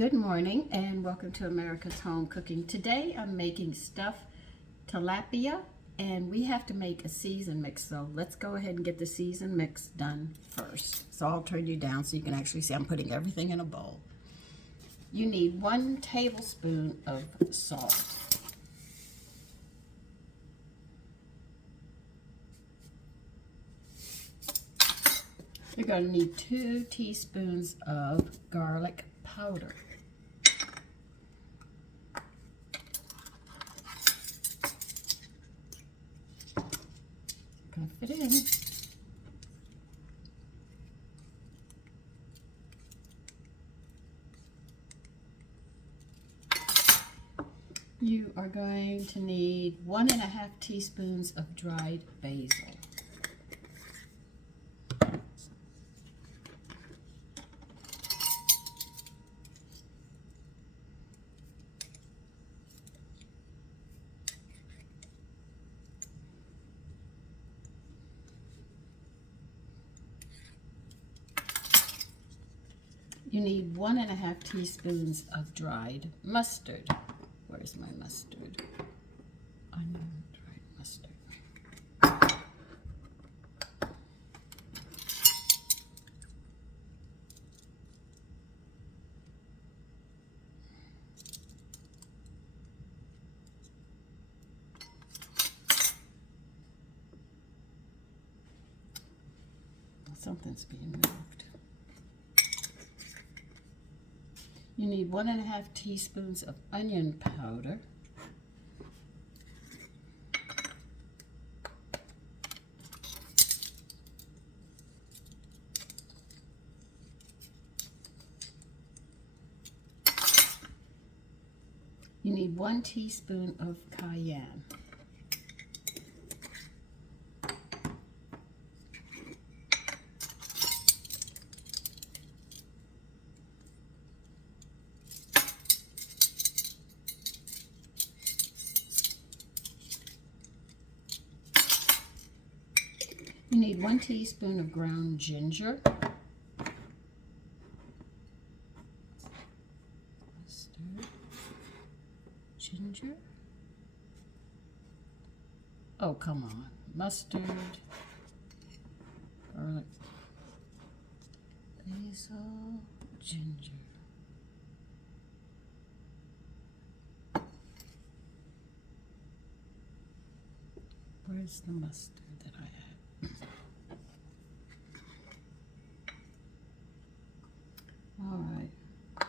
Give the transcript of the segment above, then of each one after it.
Good morning and welcome to America's Home Cooking. Today I'm making stuffed tilapia and we have to make a season mix, so let's go ahead and get the season mix done first. So I'll turn you down so you can actually see I'm putting everything in a bowl. You need 1 tablespoon of salt. You're going to need 2 teaspoons of garlic powder. Gonna fit in. You are going to need 1.5 teaspoons of dried basil. You need 1.5 teaspoons of dried mustard. Where's my mustard? Onion, dried mustard. Something's being moved. You need 1.5 teaspoons of onion powder. You need 1 teaspoon of cayenne. You need 1 teaspoon of ground ginger. Mustard. Ginger. Oh, come on. Mustard. Garlic. Basil. Ginger. Where's the mustard that I had?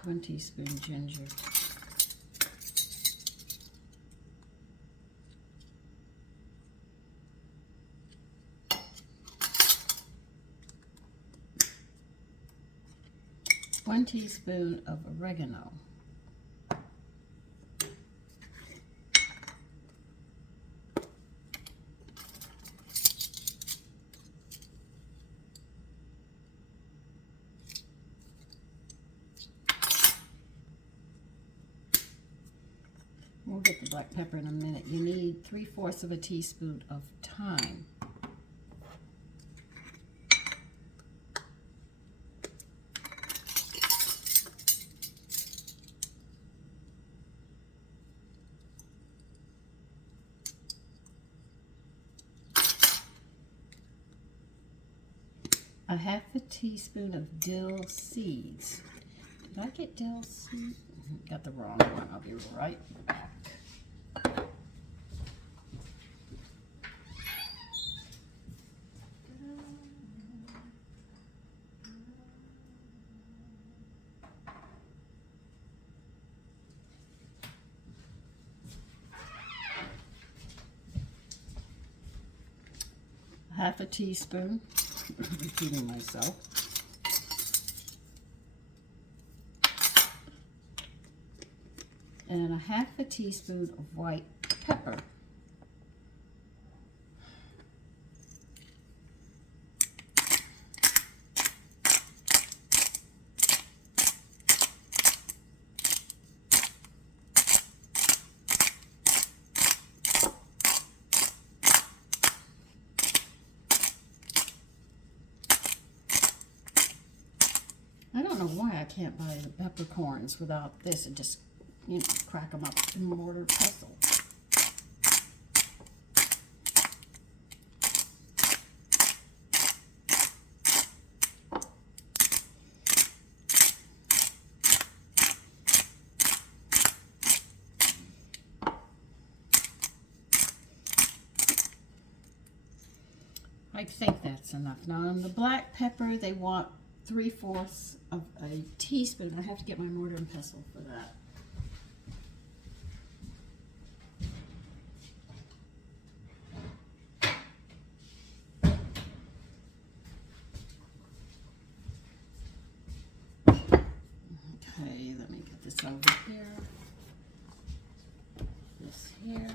1 teaspoon ginger. One teaspoon of oregano. We'll get the black pepper in a minute. You need 3/4 of a teaspoon of thyme. A 1/2 teaspoon of dill seeds. Did I get dill seeds? Got the wrong one. I'll be right back. A 1/2 teaspoon. Repeating myself. And a 1/2 teaspoon of white pepper. I don't know why I can't buy the peppercorns without this and just, you know, crack them up in mortar pestle. I think that's enough. Now on the black pepper, they want 3/4 of a teaspoon. I have to get my mortar and pestle for that. Okay, let me get this over here. This here.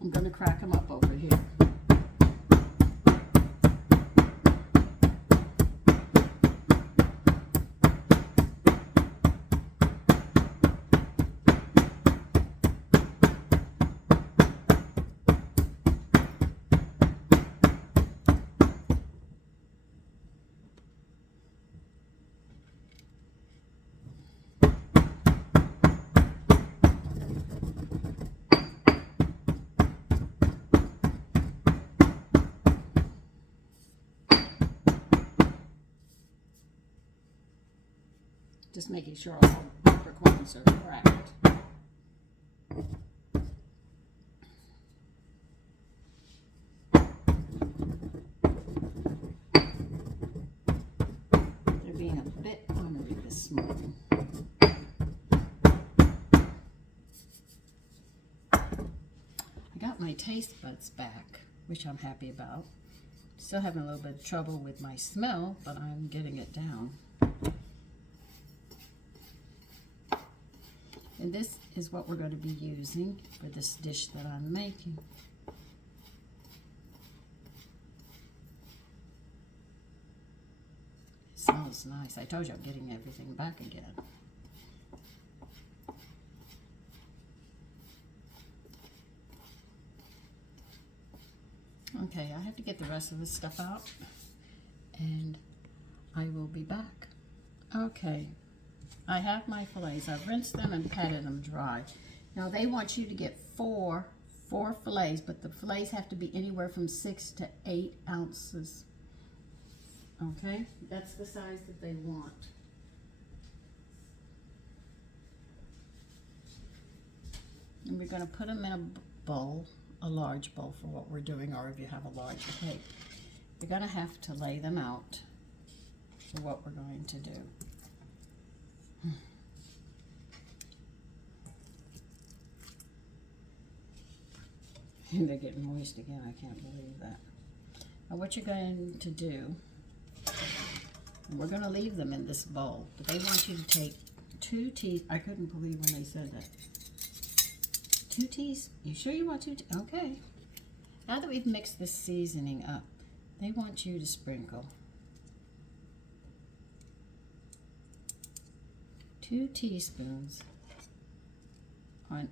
I'm going to crack them up over here. Just making sure all the peppercorns are cracked. They're being a bit ornery this morning. I got my taste buds back, which I'm happy about. Still having a little bit of trouble with my smell, but I'm getting it down. And this is what we're going to be using for this dish that I'm making. It smells nice. I told you I'm getting everything back again. Okay, I have to get the rest of this stuff out, and I will be back. Okay. I have my fillets. I've rinsed them and patted them dry. Now they want you to get four fillets, but the fillets have to be anywhere from 6 to 8 ounces. Okay, that's the size that they want. And we're going to put them in a bowl, a large bowl for what we're doing, or if you have a large plate. You're going to have to lay them out for what we're going to do. And they're getting moist again. I can't believe that. Now what you're going to do, we're going to leave them in this bowl, but they want you to take 2 teaspoons. I couldn't believe when they said that. 2 teaspoons. You sure you want 2? Okay. Now that we've mixed this seasoning up, they want you to sprinkle 2 teaspoons on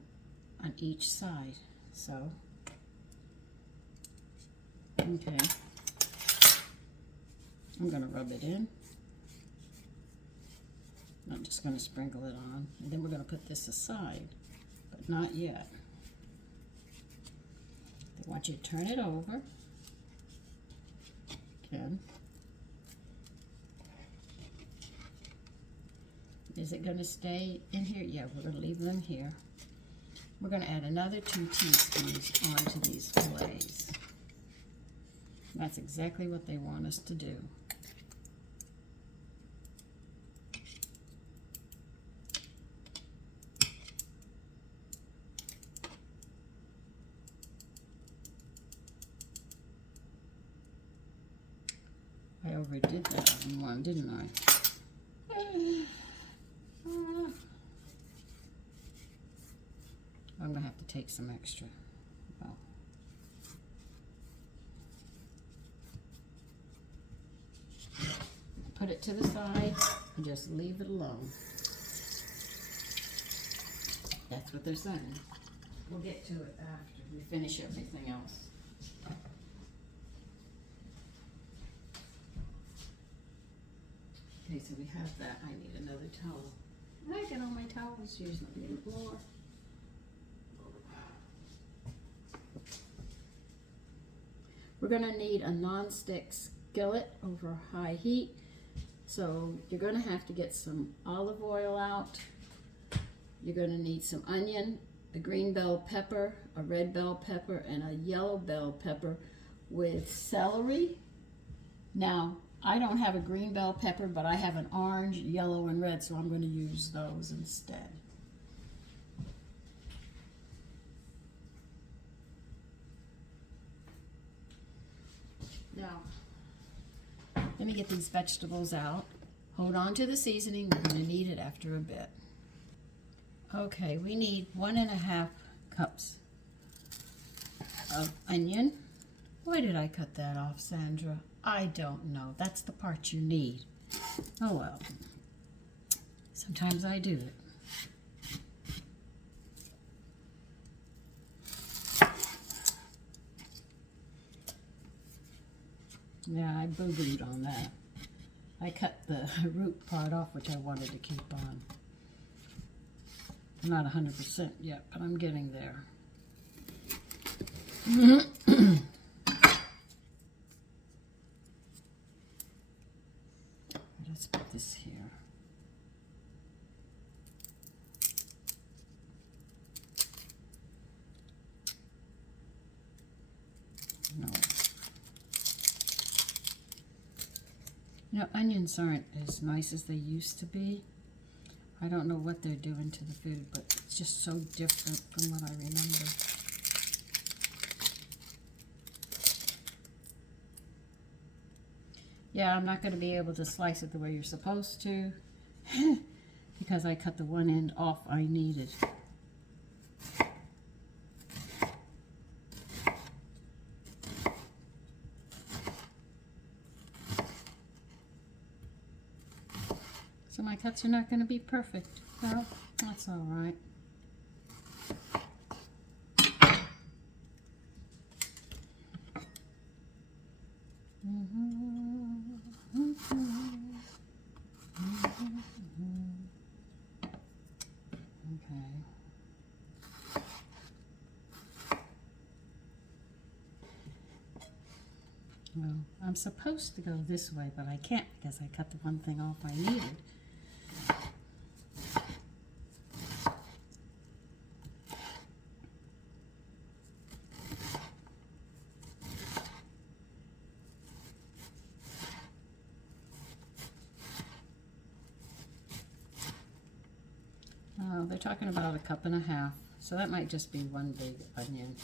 each side. So, okay, I'm going to rub it in. I'm just going to sprinkle it on, and then we're going to put this aside, but not yet. They want you to turn it over again. Is it going to stay in here? Yeah, we're going to leave them here. We're going to add another 2 teaspoons onto these fillets. That's exactly what they want us to do. I overdid that one, didn't I? I'm going to have to take some extra. Well, put it to the side and just leave it alone. That's what they're saying. We'll get to it after we finish everything else. Okay, so we have that. I need another towel. I get all my towels usually in the floor. We're gonna need a non-stick skillet over high heat. So you're gonna have to get some olive oil out. You're gonna need some onion, a green bell pepper, a red bell pepper, and a yellow bell pepper with celery. Now, I don't have a green bell pepper, but I have an orange, yellow, and red, so I'm going to use those instead. Now, let me get these vegetables out. Hold on to the seasoning. We're going to need it after a bit. Okay, we need 1.5 cups of onion. Why did I cut that off, Sandra? I don't know. That's the part you need. Oh well. Sometimes I do it. Yeah, I boo-booed on that. I cut the root part off, which I wanted to keep on. I'm not 100% yet, but I'm getting there. Let's put this here. No. You know, onions aren't as nice as they used to be. I don't know what they're doing to the food, but it's just so different from what I remember. Yeah, I'm not going to be able to slice it the way you're supposed to because I cut the one end off I needed. So my cuts are not going to be perfect. Well, that's all right. Well, I'm supposed to go this way, but I can't because I cut the one thing off I needed. Oh, they're talking about 1.5 cups, so that might just be one big onion.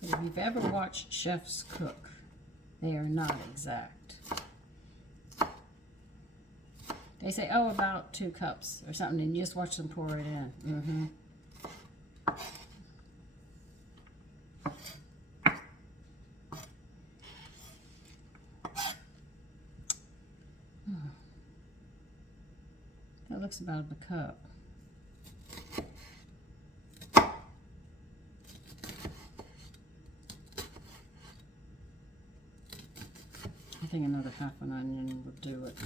But if you've ever watched chefs cook, they are not exact. They say, oh, about 2 cups or something, and you just watch them pour it in. That looks about a cup. I think another 1/2 onion will do it.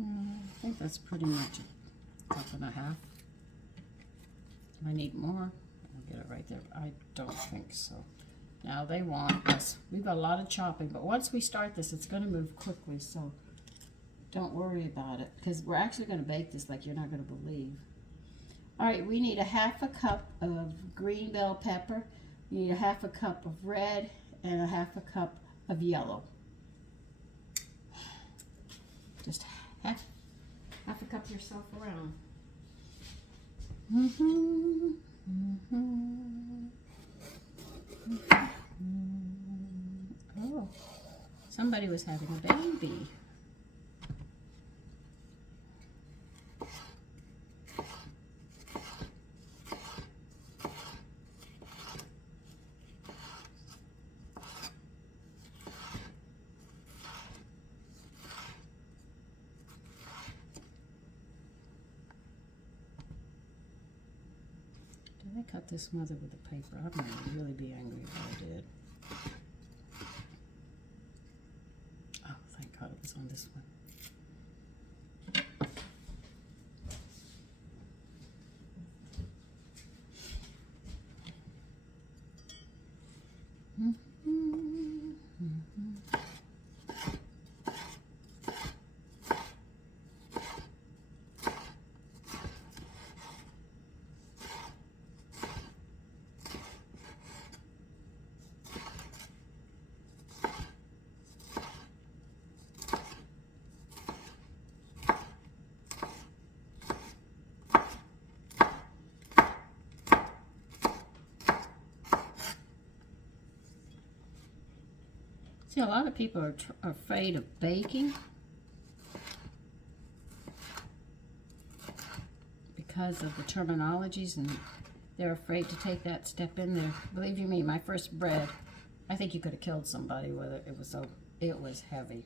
I think that's pretty much 1.5 cups. If I need more, I'll get it right there. I don't think so. Now they want us. We've got a lot of chopping, but once we start this, it's going to move quickly, so don't worry about it, because we're actually going to bake this like you're not going to believe. All right, we need 1/2 cup of green bell pepper. We need 1/2 cup of red and 1/2 cup of yellow. yourself around. Oh, somebody was having a baby. Did I cut this mother with a paper? I'm going to really be angry if I did. Oh, thank God it was on this one. See, a lot of people are afraid of baking because of the terminologies, and they're afraid to take that step in there. Believe you me, my first bread, I think you could have killed somebody with it. It was heavy.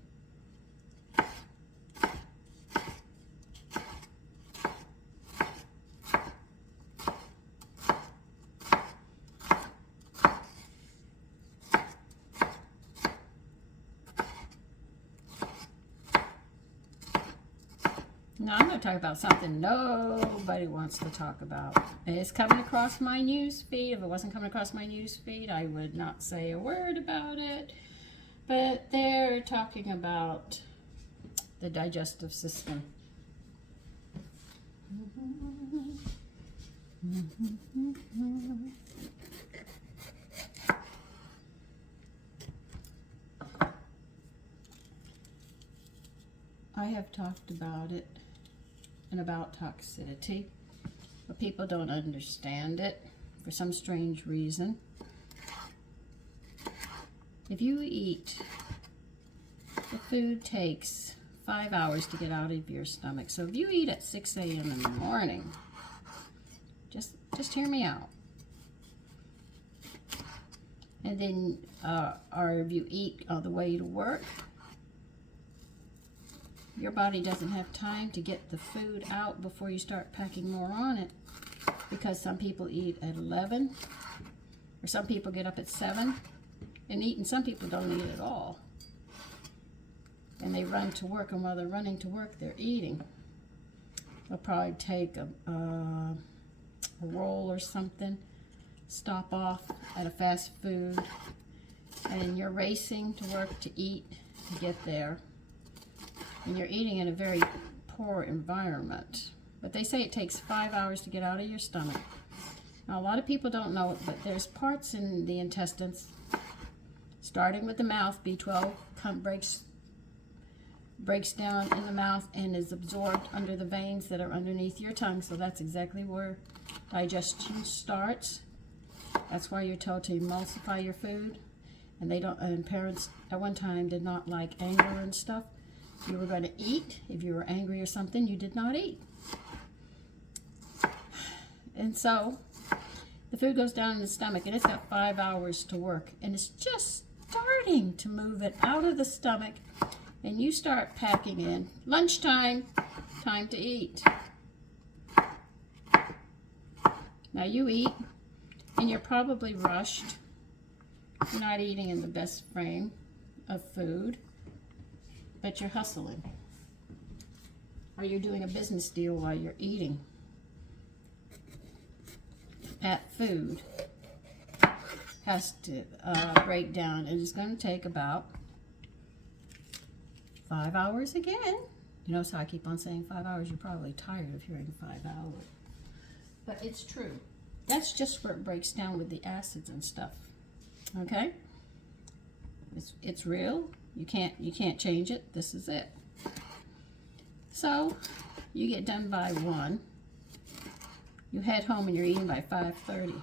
Now I'm going to talk about something nobody wants to talk about. It's coming across my news feed. If it wasn't coming across my news feed, I would not say a word about it. But they're talking about the digestive system. I have talked about it and about toxicity, but people don't understand it for some strange reason. If you eat, the food takes 5 hours to get out of your stomach. So if you eat at 6 a.m. in the morning, just hear me out. And then, or if you eat on the way to work, your body doesn't have time to get the food out before you start packing more on it, because some people eat at 11, or some people get up at 7 and eat, and some people don't eat at all. And they run to work, and while they're running to work, they're eating. They'll probably take a roll or something, stop off at a fast food, and you're racing to work to eat to get there. And you're eating in a very poor environment. But they say it takes 5 hours to get out of your stomach. Now, a lot of people don't know it, but there's parts in the intestines, starting with the mouth. B12 breaks down in the mouth and is absorbed under the veins that are underneath your tongue. So that's exactly where digestion starts. That's why you're told to emulsify your food. And they don't. And parents at one time did not like anger and stuff. You were going to eat. If you were angry or something, you did not eat. And so the food goes down in the stomach, and it's got 5 hours to work, and it's just starting to move it out of the stomach, and you start packing in lunchtime, time to eat. Now you eat, and you're probably rushed. You're not eating in the best frame of food, but you're hustling. Or you're doing a business deal while you're eating. That food has to break down, and it's going to take about 5 hours again. You notice how I keep on saying 5 hours? You're probably tired of hearing 5 hours. But it's true. That's just where it breaks down with the acids and stuff. Okay? It's real. You can't change it. This is it. So You get done by 1. You head home and you're eating by 5:30.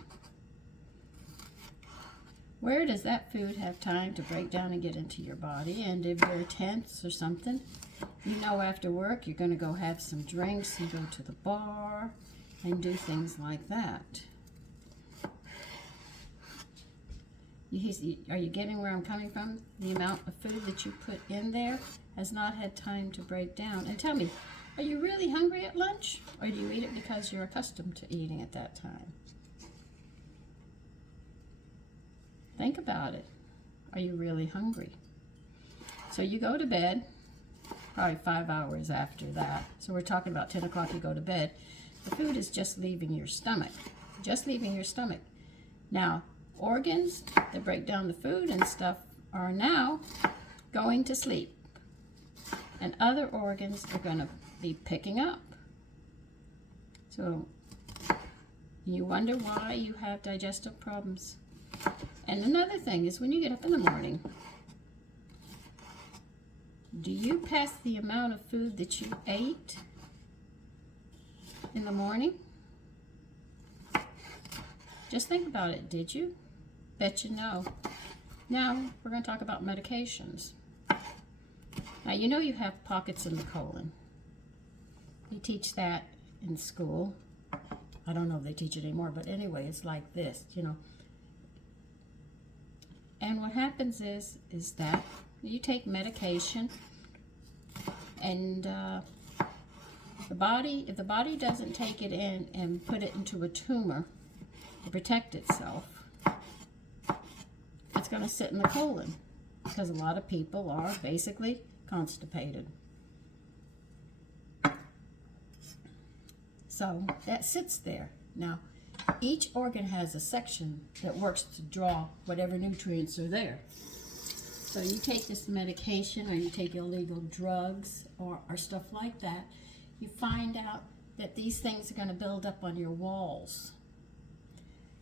Where does that food have time to break down and get into your body? And if you're tense or something, you know after work you're going to go have some drinks and go to the bar and do things like that. Are you getting where I'm coming from? The amount of food that you put in there has not had time to break down. And tell me, are you really hungry at lunch? Or do you eat it because you're accustomed to eating at that time? Think about it. Are you really hungry? So you go to bed, probably 5 hours after that. So we're talking about 10 o'clock you go to bed. The food is just leaving your stomach. Just leaving your stomach. Now, organs that break down the food and stuff are now going to sleep. And other organs are going to be picking up. So you wonder why you have digestive problems. And another thing is when you get up in the morning, do you pass the amount of food that you ate in the morning? Just think about it, did you? Bet you no. Now, we're going to talk about medications. Now, you know you have pockets in the colon. They teach that in school. I don't know if they teach it anymore, but anyway, it's like this, you know. And what happens is that you take medication and if the body doesn't take it in and put it into a tumor to protect itself, it's going to sit in the colon because a lot of people are basically constipated. So that sits there. Now, each organ has a section that works to draw whatever nutrients are there. So you take this medication or you take illegal drugs or stuff like that, you find out that these things are going to build up on your walls.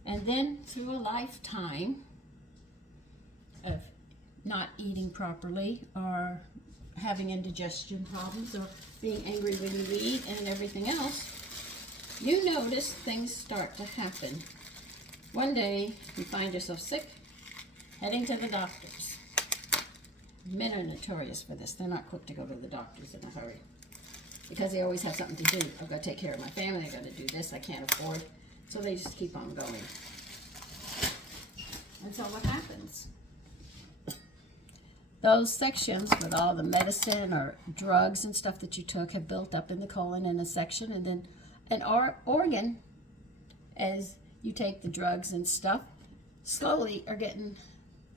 And then through a lifetime of not eating properly or having indigestion problems or being angry when you eat and everything else, you notice things start to happen. One day, you find yourself sick, heading to the doctors. Men are notorious for this. They're not quick to go to the doctors in a hurry because they always have something to do. I've got to take care of my family. I've got to do this. I can't afford. So they just keep on going. And so what happens? Those sections with all the medicine or drugs and stuff that you took have built up in the colon in a section, and then an organ, as you take the drugs and stuff, slowly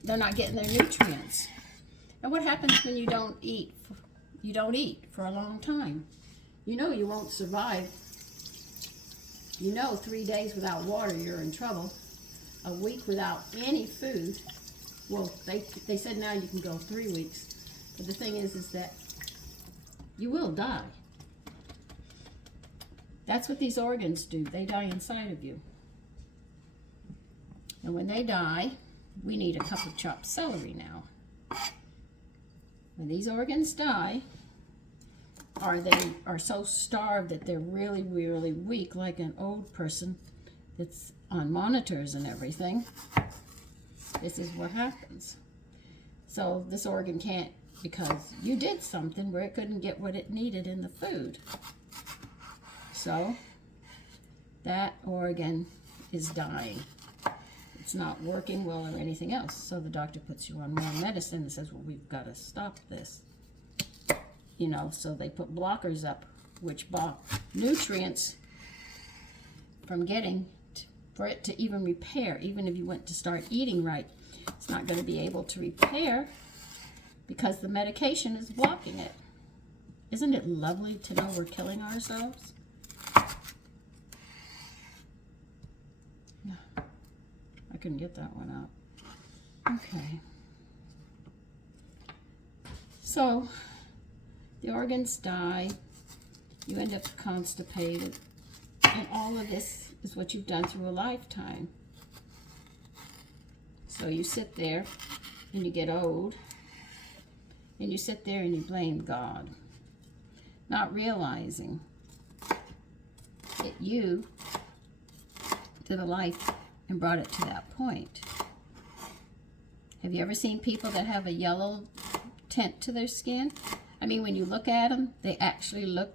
they're not getting their nutrients. And what happens when you don't eat? You don't eat for a long time. You know you won't survive. You know 3 days without water, you're in trouble. A week without any food. Well, they said now you can go 3 weeks. But the thing is that you will die. That's what these organs do. They die inside of you. And when they die, we need a cup of chopped celery now. When these organs die, or they are so starved that they're really, really weak, like an old person that's on monitors and everything, this is what happens. So this organ can't, because you did something where it couldn't get what it needed in the food. So that organ is dying. It's not working well or anything else. So the doctor puts you on more medicine and says, well, we've got to stop this. You know, so they put blockers up, which block nutrients from getting for it to even repair. Even if you went to start eating right, it's not going to be able to repair because the medication is blocking it. Isn't it lovely to know we're killing ourselves? I couldn't get that one out. Okay. So the organs die. You end up constipated. And all of this is what you've done through a lifetime. So you sit there and you get old. And you sit there and you blame God. Not realizing get you to the life and brought it to that point. Have you ever seen people that have a yellow tint to their skin? I mean, when you look at them, they actually look,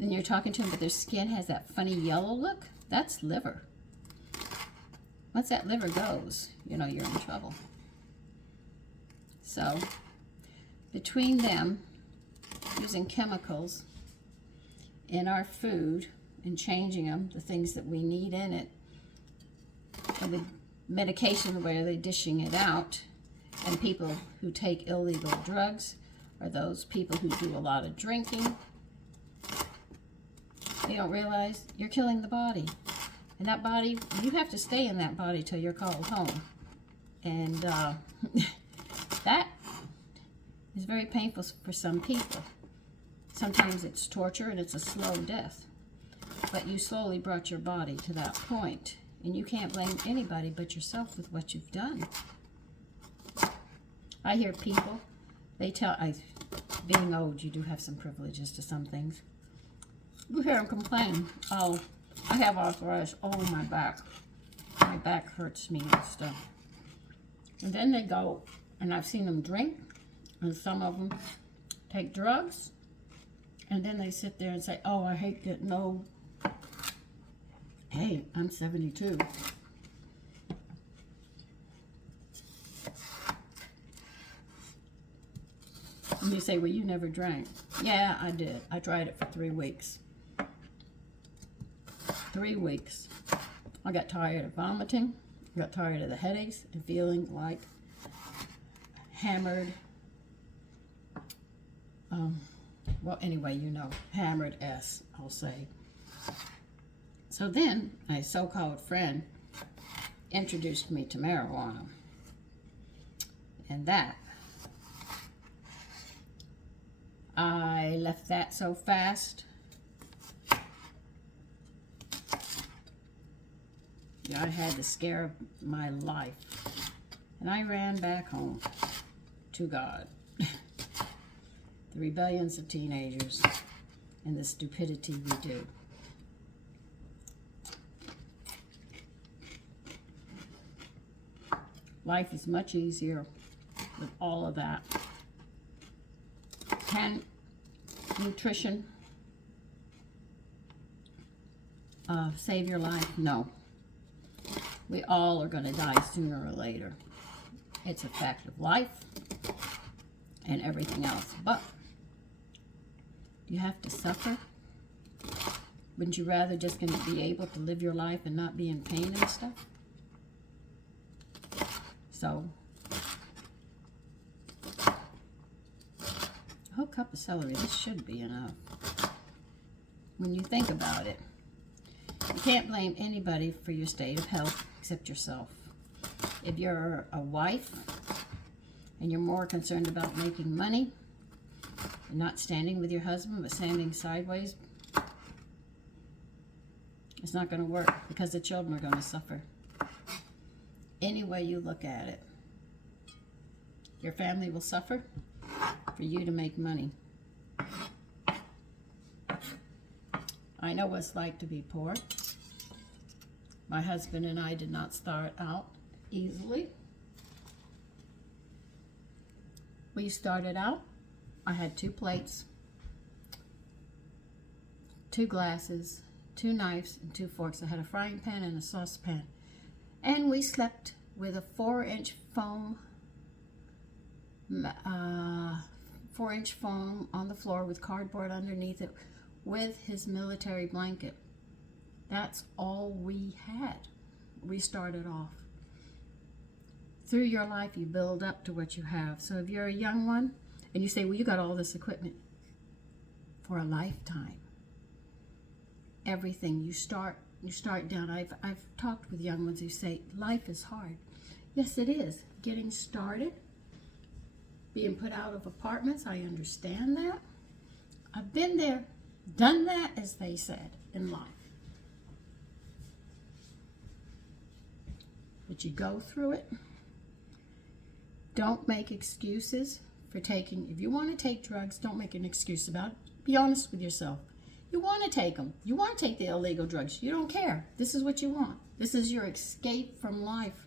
and you're talking to them, but their skin has that funny yellow look. That's liver. Once that liver goes, you know you're in trouble. So, between them, using chemicals in our food and changing them, the things that we need in it, and the medication where they're dishing it out, and people who take illegal drugs, or those people who do a lot of drinking, they don't realize you're killing the body. And that body, you have to stay in that body till you're called home. And that is very painful for some people. Sometimes it's torture and it's a slow death. But you slowly brought your body to that point. And you can't blame anybody but yourself with what you've done. I hear people, they tell, being old, you do have some privileges to some things. You hear them complain, oh, I have arthritis, oh, my back hurts me and stuff. And then they go, and I've seen them drink, and some of them take drugs, and then they sit there and say, oh, I hate getting old. Hey, I'm 72. And you say, well, you never drank. Yeah, I did. I tried it for 3 weeks. 3 weeks. I got tired of vomiting. I got tired of the headaches and feeling like hammered. Well, anyway, you know, hammered S, I'll say. So then, my so-called friend introduced me to marijuana. And that, I left that so fast. I had the scare of my life. And I ran back home to God. The rebellions of teenagers and the stupidity we do. Life is much easier with all of that. Can nutrition save your life? No. We all are going to die sooner or later. It's a fact of life and everything else. But you have to suffer. Wouldn't you rather just going to be able to live your life and not be in pain and stuff? So, a whole cup of celery, this should be enough. When you think about it, you can't blame anybody for your state of health except yourself. If you're a wife and you're more concerned about making money and not standing with your husband but standing sideways, it's not going to work because the children are going to suffer. Any way you look at it, your family will suffer for you to make money. I know what it's like to be poor. My husband and I did not start out easily. We started out, I had 2 plates, 2 glasses, 2 knives, and 2 forks. I had a frying pan and a saucepan. And we slept with a 4-inch foam, 4-inch foam on the floor with cardboard underneath it with his military blanket. That's all we had. We started off. Through your life, you build up to what you have. So if you're a young one and you say, well, you got all this equipment for a lifetime. Everything you start down. I've talked with young ones who say, life is hard. Yes, it is. Getting started, being put out of apartments, I understand that. I've been there, done that, as they said, in life. But you go through it. Don't make excuses for taking, if you want to take drugs, don't make an excuse about it. Be honest with yourself. You want to take them. You want to take the illegal drugs. You don't care. This is what you want. This is your escape from life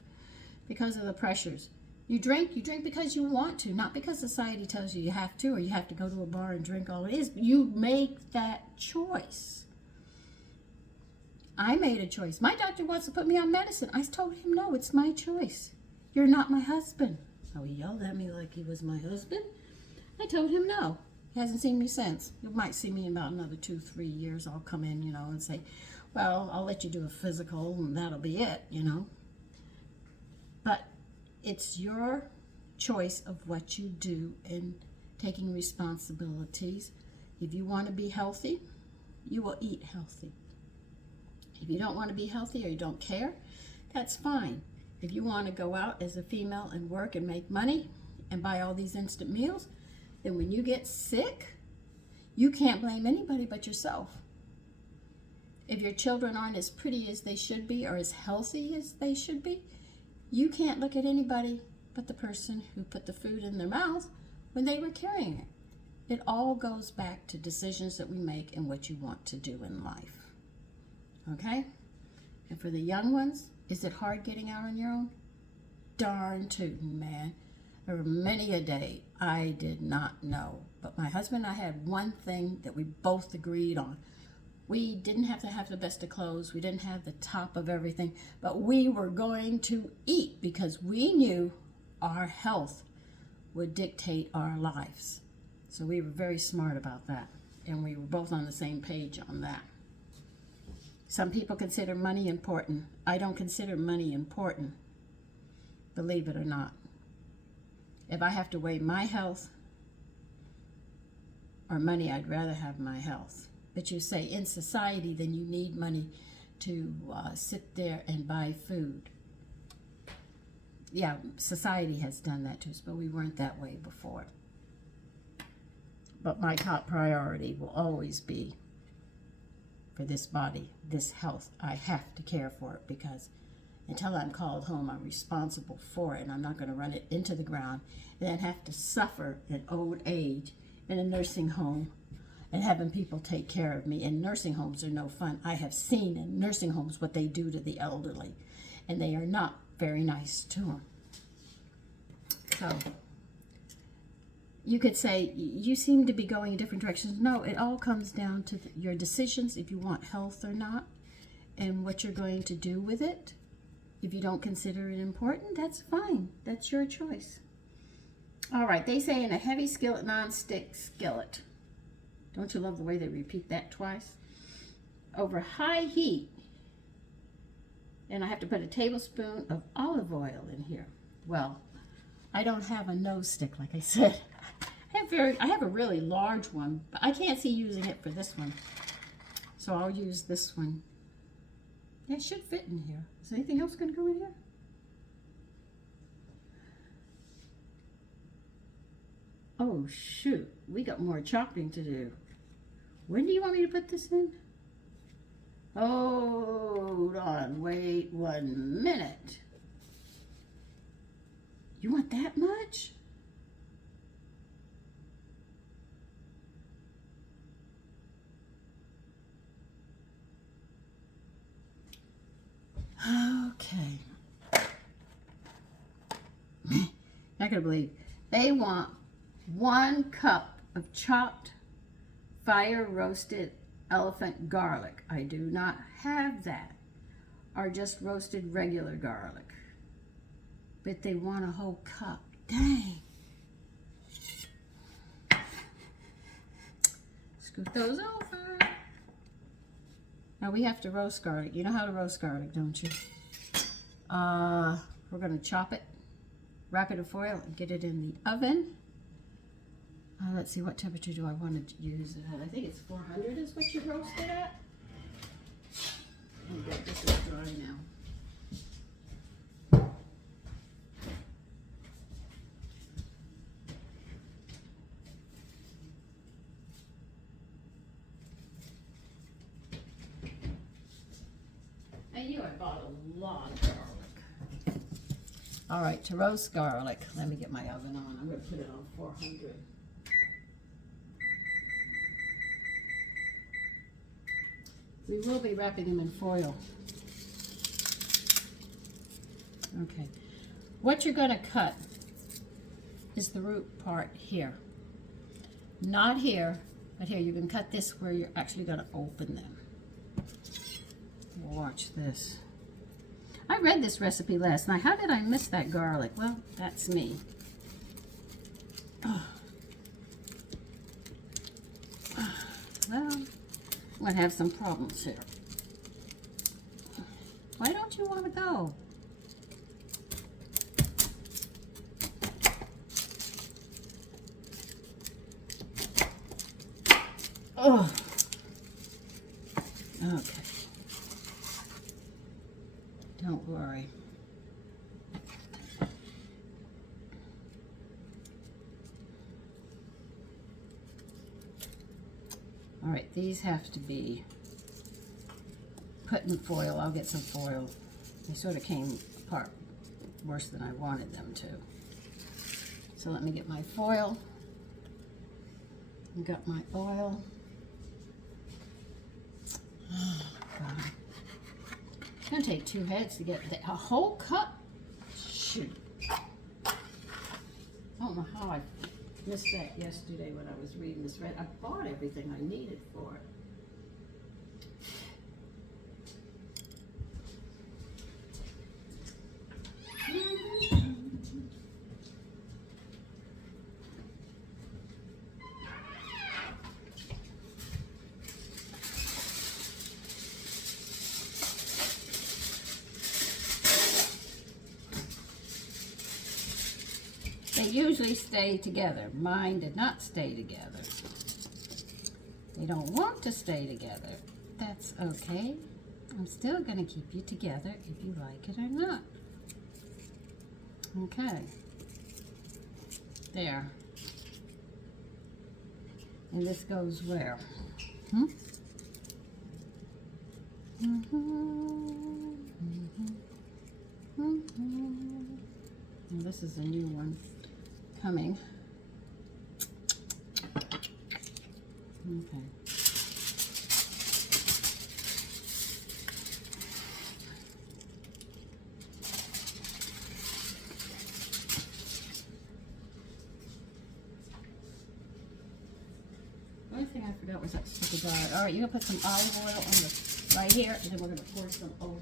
because of the pressures. You drink because you want to, not because society tells you you have to, or you have to go to a bar and drink all it is. You make that choice. I made a choice. My doctor wants to put me on medicine. I told him, no, it's my choice. You're not my husband. Oh, he yelled at me like he was my husband. I told him no. He hasn't seen me since. You might see me in about another 2-3 years. I'll come in, and say, well, I'll let you do a physical and that'll be it, But it's your choice of what you do and taking responsibilities. If you want to be healthy, you will eat healthy. If you don't want to be healthy or you don't care, that's fine. If you want to go out as a female and work and make money and buy all these instant meals, then when you get sick, you can't blame anybody but yourself. If your children aren't as pretty as they should be or as healthy as they should be, you can't look at anybody but the person who put the food in their mouth when they were carrying it. It all goes back to decisions that we make and what you want to do in life. Okay? And for the young ones, is it hard getting out on your own? Darn tootin', man. There were many a day I did not know. But my husband and I had one thing that we both agreed on. We didn't have to have the best of clothes. We didn't have the top of everything. But we were going to eat because we knew our health would dictate our lives. So we were very smart about that. And we were both on the same page on that. Some people consider money important. I don't consider money important, believe it or not. If I have to weigh my health or money, I'd rather have my health. But you say in society, then you need money to sit there and buy food. Yeah, society has done that to us, but we weren't that way before. But my top priority will always be for this body, this health. I have to care for it because until I'm called home, I'm responsible for it, and I'm not going to run it into the ground and then have to suffer at old age in a nursing home and having people take care of me. And nursing homes are no fun. I have seen in nursing homes what they do to the elderly, and they are not very nice to them. So you could say, you seem to be going in different directions. No, it all comes down to your decisions, if you want health or not, and what you're going to do with it. If you don't consider it important, that's fine. That's your choice. All right, they say in a heavy skillet, non-stick skillet. Don't you love the way they repeat that twice? Over high heat. And I have to put a tablespoon of olive oil in here. Well, I don't have a nose stick, like I said. I have a really large one, but I can't see using it for this one. So I'll use this one. Yeah, it should fit in here. Is anything else going to go in here? Oh, shoot. We got more chopping to do. When do you want me to put this in? Hold on. Wait 1 minute. You want that much? Okay. Not gonna believe they want 1 cup of chopped fire roasted elephant garlic. I do not have that, or just roasted regular garlic. But they want a whole cup. Dang. Scoot those over. Now we have to roast garlic. You know how to roast garlic, don't you? We're going to chop it, wrap it in foil, and get it in the oven. Let's see, what temperature do I want to use it at? I think it's 400 is what you roast it at. Oh, good. This is dry now. I knew I bought a lot of garlic. All right, to roast garlic, let me get my oven on. I'm going to put it on 400. We will be wrapping them in foil. Okay. What you're going to cut is the root part here. Not here, but here. You can cut this where you're actually going to open them. Watch this. I read this recipe last night. How did I miss that garlic? Well, that's me. Oh. Well, I'm going to have some problems here. Why don't you want to go? Oh. Okay. Don't worry. All right, these have to be put in foil. I'll get some foil. They sort of came apart worse than I wanted them to. So let me get my foil. I've got my oil. Oh, God. It's going to take 2 heads to get a whole cup. Shoot. I don't know how I missed that yesterday when I was reading this. I bought everything I needed for it. They usually stay together. Mine did not stay together. They don't want to stay together. That's okay. I'm still going to keep you together if you like it or not. Okay. There. And this goes where? Hmm? And this is a new one coming. Okay. The only thing I forgot was that stick of garlic. All right, you're gonna put some olive oil on the right here, and then we're gonna pour some over.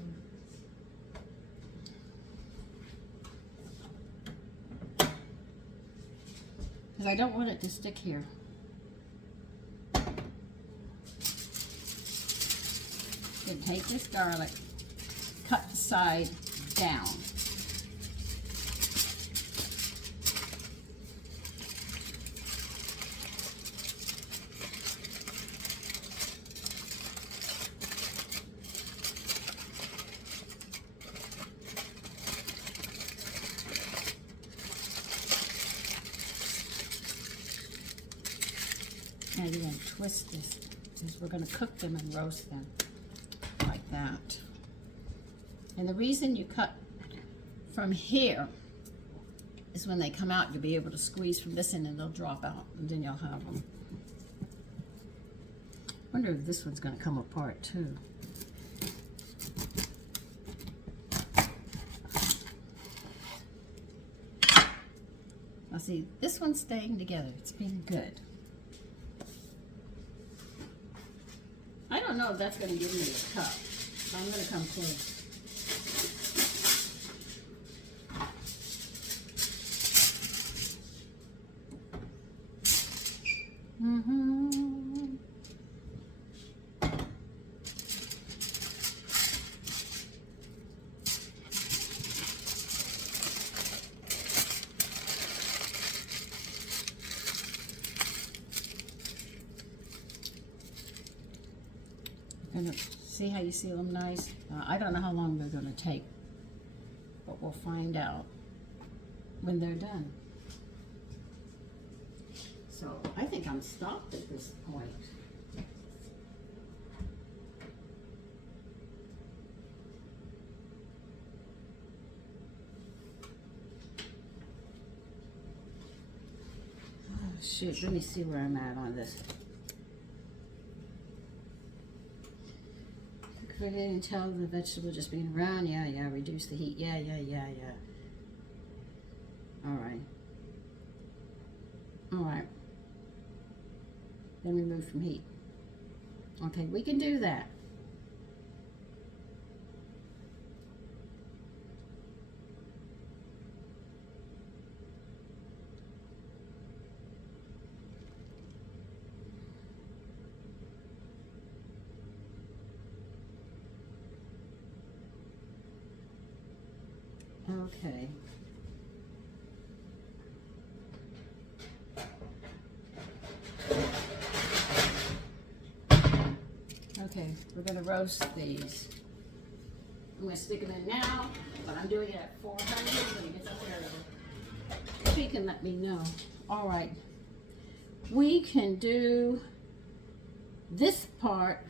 Because I don't want it to stick here. Then take this garlic, cut the side down. And you're going to twist this because we're going to cook them and roast them like that. And the reason you cut from here is when they come out, you'll be able to squeeze from this end and they'll drop out, and then you'll have them. I wonder if this one's going to come apart too. Now see, this one's staying together. It's been good. I don't know if that's going to give me a cup. I'm going to come close. And see how you seal them nice? I don't know how long they're going to take, but we'll find out when they're done. So I think I'm stopped at this point. Oh, shoot, let me see where I'm at on this. Forgetting to tell the vegetable just being around. Yeah, reduce the heat. Yeah. All right. Then remove from heat. Okay, we can do that. Okay. Okay, we're going to roast these. I'm going to stick them in now, but I'm doing it at 400 when it gets up there. If you can let me know. All right. We can do this part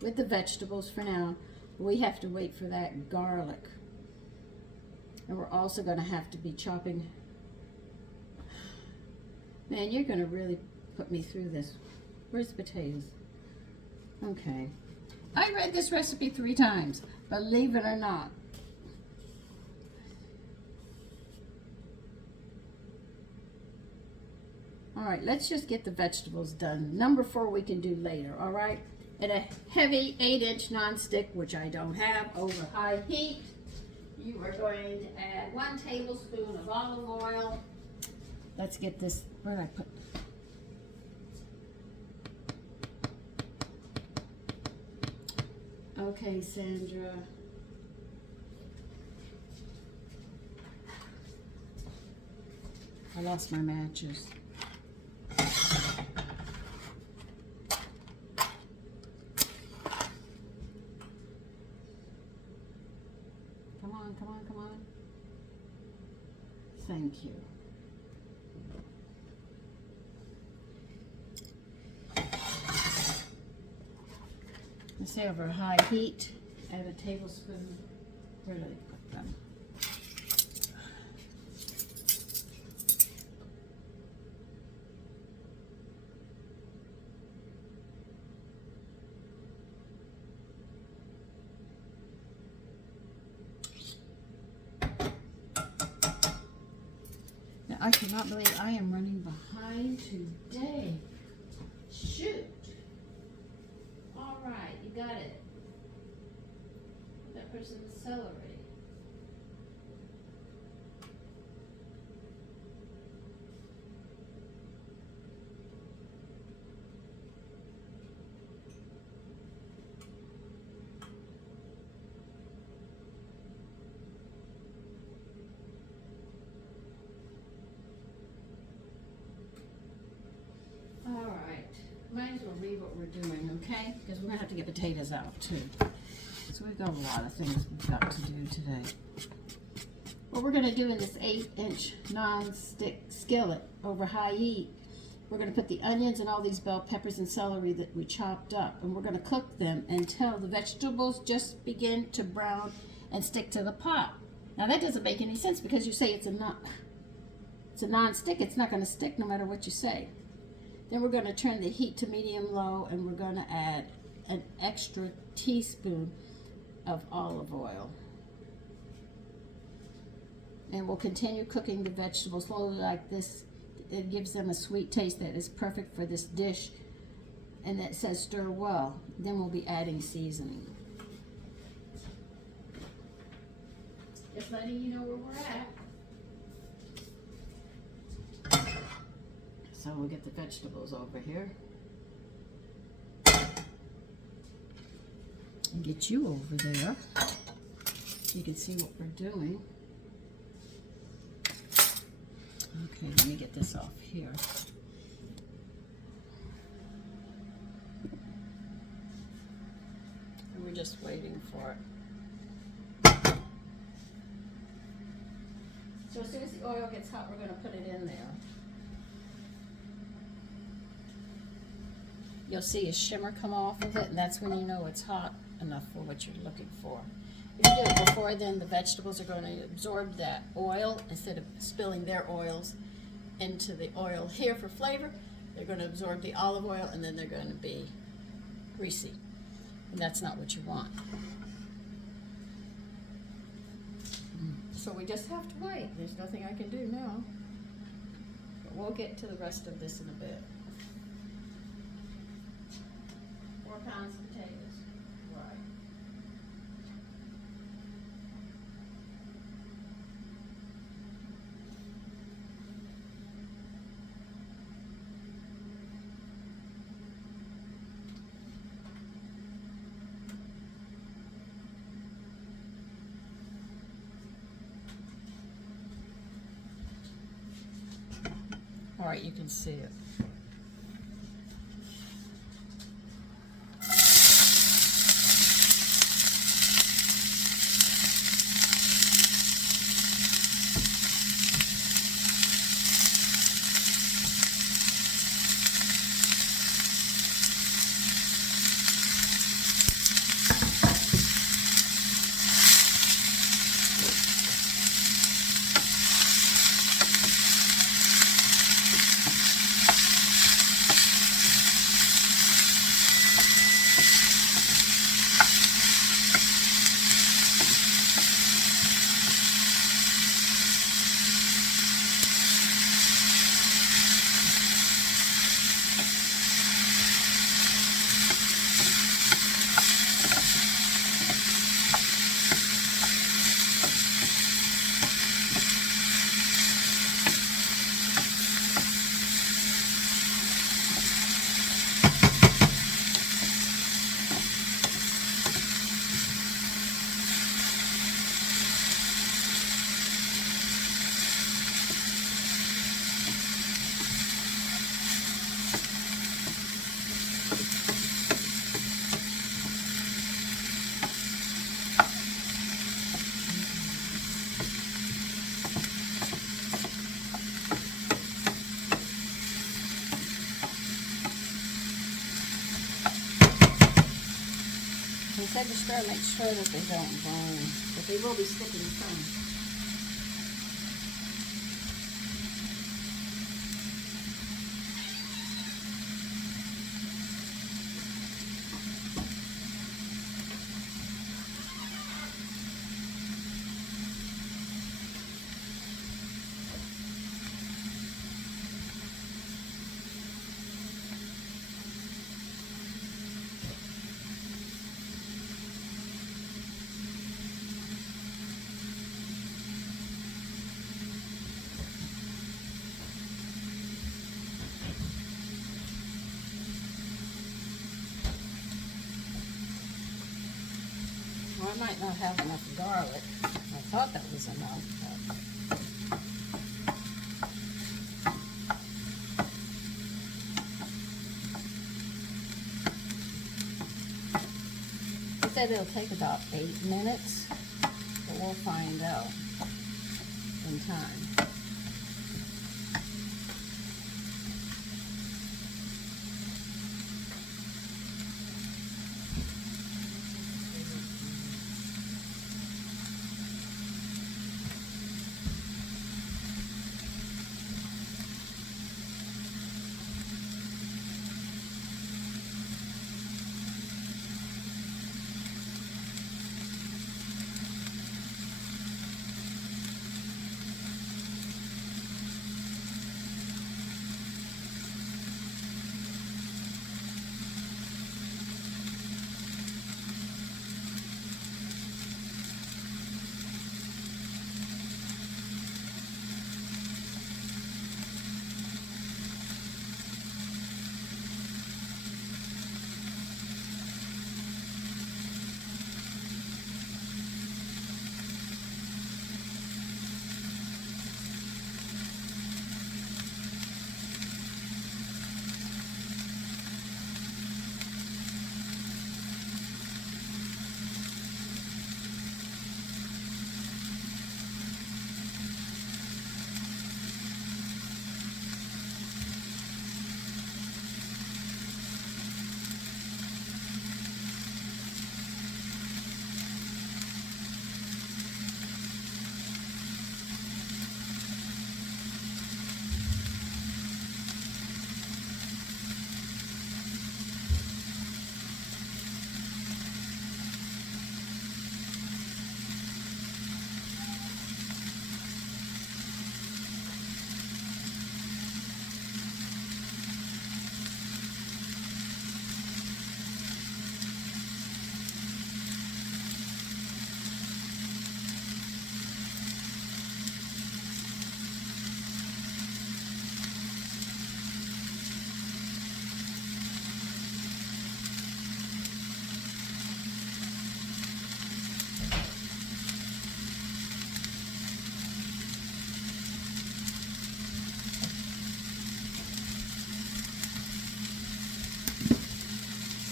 with the vegetables for now. We have to wait for that garlic. And we're also going to have to be chopping. Man, you're going to really put me through this. Where's the potatoes? Okay. I read this recipe 3 times, believe it or not. All right, let's just get the vegetables done. Number 4 we can do later, all right? At a heavy 8-inch nonstick, which I don't have, over high heat, you are going to add 1 tablespoon of olive oil. Let's get this, where did I put? Okay, Sandra. I lost my matches. Come on. Thank you. Let's say over high heat, add a tablespoon. Where did I put them? I cannot believe I am running behind today. Shoot. All right, you got it. That person's celery. Might as well leave what we're doing, okay? Because we're going to have to get potatoes out, too. So we've got a lot of things we've got to do today. What we're going to do in this 8-inch non-stick skillet over high heat, we're going to put the onions and all these bell peppers and celery that we chopped up, and we're going to cook them until the vegetables just begin to brown and stick to the pot. Now, that doesn't make any sense because you say it's a non-stick. It's not going to stick no matter what you say. Then we're going to turn the heat to medium-low, and we're going to add an extra teaspoon of olive oil. And we'll continue cooking the vegetables slowly like this. It gives them a sweet taste that is perfect for this dish. And it says stir well. Then we'll be adding seasoning. Just letting you know where we're at. So we'll get the vegetables over here. And get you over there so you can see what we're doing. Okay, let me get this off here. And we're just waiting for it. So as soon as the oil gets hot, we're going to put it in there. You'll see a shimmer come off of it, and that's when you know it's hot enough for what you're looking for. If you do it before then, the vegetables are going to absorb that oil instead of spilling their oils into the oil here for flavor. They're going to absorb the olive oil, and then they're going to be greasy. And that's not what you want. So we just have to wait. There's nothing I can do now. But we'll get to the rest of this in a bit. 4 pounds of potatoes. Right. All right, you can see it. He said to stir, make sure that they don't burn, but they will be sticking some. Well, I might not have enough garlic. I thought that was enough, but he said it'll take about 8 minutes, but we'll find out in time.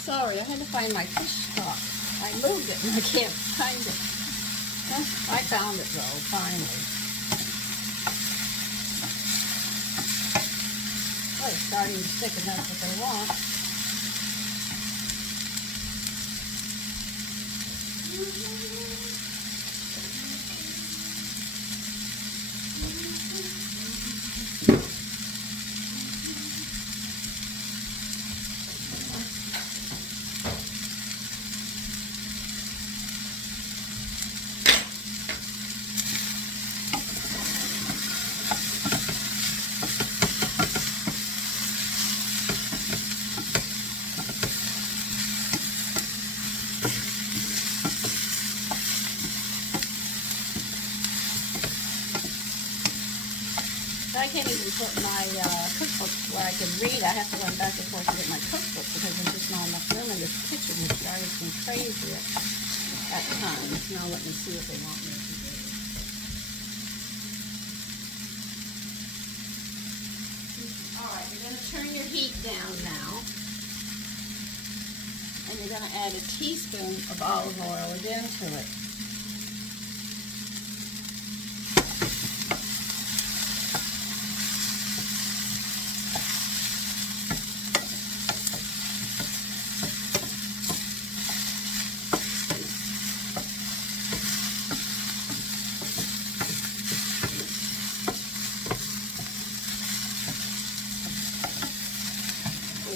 sorry, I had to find my fish stock. I moved it and I can't find it. Well, I found it though, finally. Oh, it's starting to stick and that's what they want. I can't even put my cookbook where I can read. I have to run back and forth to get my cookbook because there's just not enough room in this kitchen. It's driving me crazy at times. Now let me see what they want me to do. Alright, you're going to turn your heat down now. And you're going to add a teaspoon of olive oil again to it.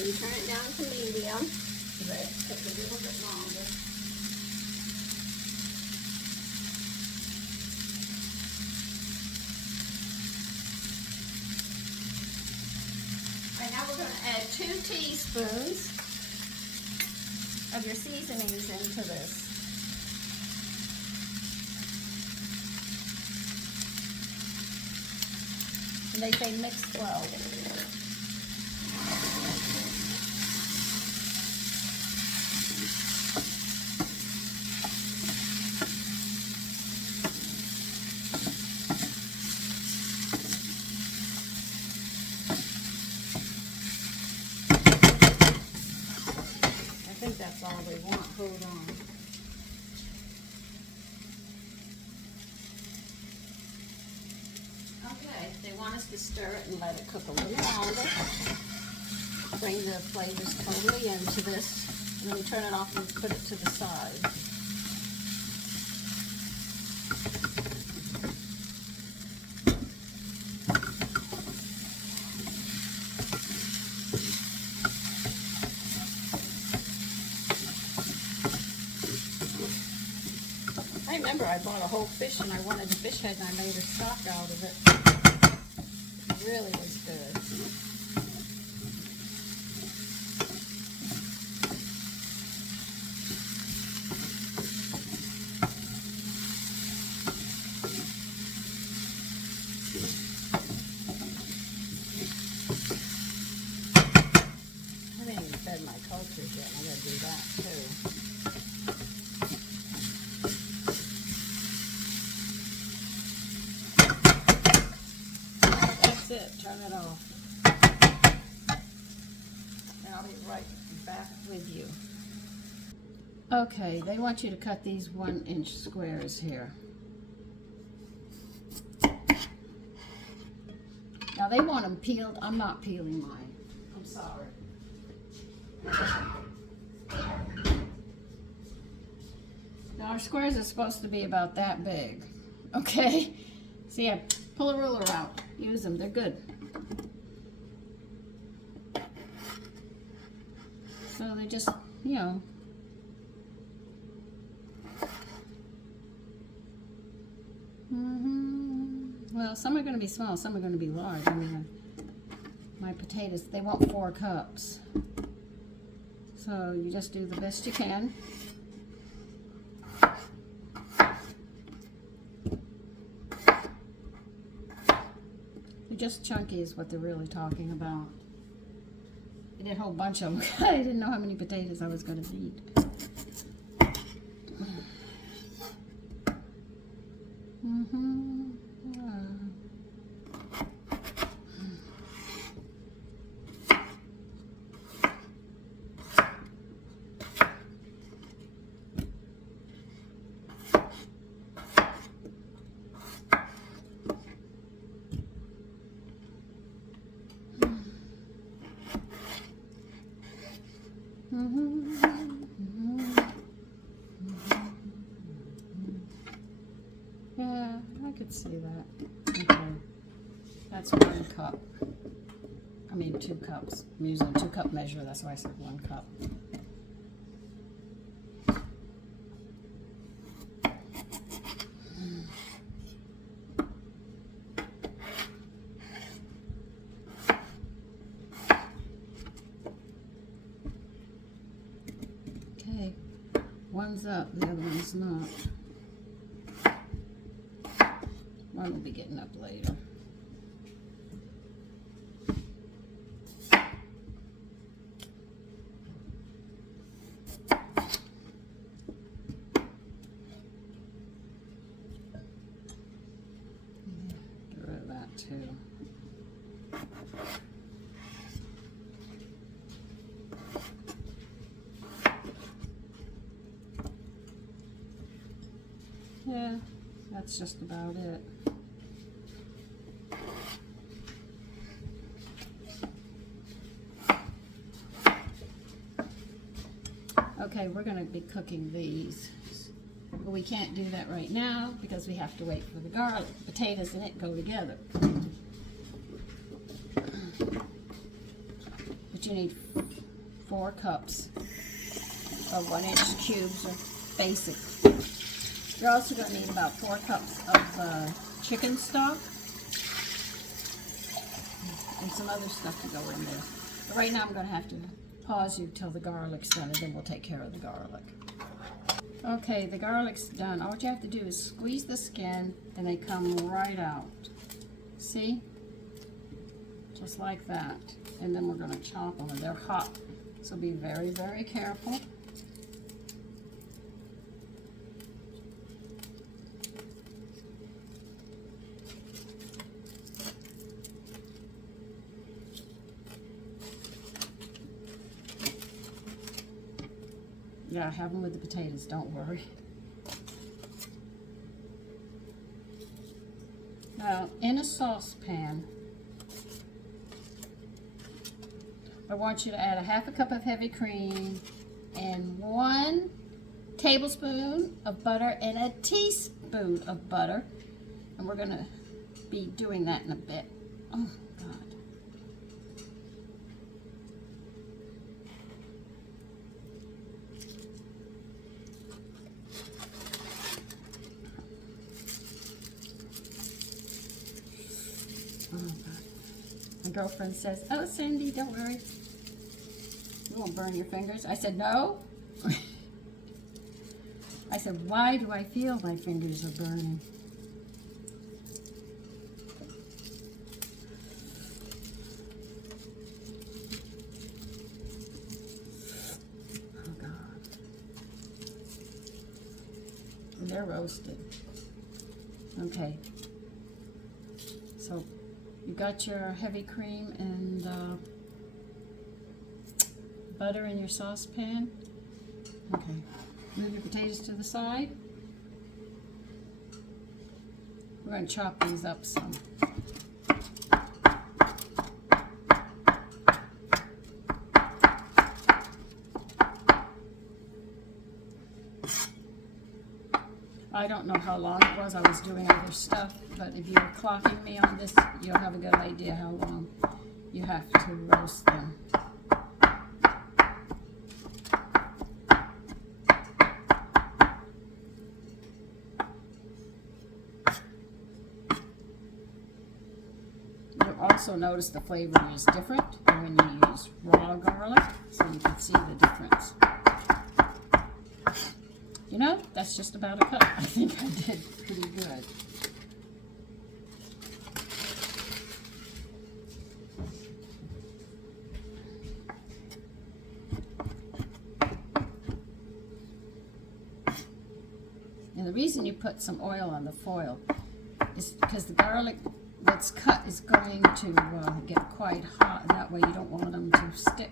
You turn it down to medium, so it takes a little bit longer. Right now we're going to add 2 teaspoons of your seasonings into this. And they say mix well. I think that's all they want. Hold on. Okay, they want us to stir it and let it cook a little longer. Bring the flavors totally into this. And then we turn it off and put it to the side. I remember I bought a whole fish and I wanted the fish head and I made a stock out of it. It really was good. I haven't even fed my cultures yet. I'm going to do that too. It. Turn it off. And I'll be right back with you. Okay, they want you to cut these 1-inch squares here. Now they want them peeled. I'm not peeling mine. I'm sorry. Now our squares are supposed to be about that big. Okay? So yeah, pull a ruler out. Use them. They're good. So they just, you know. Well, some are going to be small. Some are going to be large. I mean, my potatoes, they want 4 cups. So you just do the best you can. Just chunky is what they're really talking about. I did a whole bunch of them. I didn't know how many potatoes I was going to need. Yeah, I could see that. Okay. That's 1 cup. I mean 2 cups. I'm using a 2-cup measure, that's why I said 1 cup. Okay, one's up, the other one's not. One will be getting up later. Get rid of that too. Yeah, that's just about it. Okay, we're going to be cooking these. But we can't do that right now because we have to wait for the garlic. Potatoes and it go together. But you need 4 cups of 1-inch cubes or basic. You're also going to need about 4 cups of chicken stock and some other stuff to go in there. But right now I'm going to have to pause you till the garlic's done, and then we'll take care of the garlic. Okay, the garlic's done. All you have to do is squeeze the skin and they come right out. See? Just like that. And then we're going to chop them, and they're hot. So be very, very careful. Yeah, have them with the potatoes, don't worry. Now, in a saucepan, I want you to add a 1/2 cup of heavy cream and 1 tablespoon of butter and a teaspoon of butter. And we're going to be doing that in a bit. Oh, God. My girlfriend says, "Oh, Cindy, don't worry. You won't burn your fingers." I said, "No." I said, "Why do I feel my fingers are burning?" Oh, God. And they're roasted. Okay. So you got your heavy cream and butter in your saucepan. Okay, move your potatoes to the side. We're going to chop these up some. I don't know how long it was. I was doing other stuff, but if you're clocking me on this, you'll have a good idea how long you have to roast them. You'll also notice the flavor is different when you use raw garlic, so you can see the difference. You know, that's just about a cup. I think I did pretty good. And the reason you put some oil on the foil is because the garlic that's cut is going to get quite hot, and that way you don't want them to stick.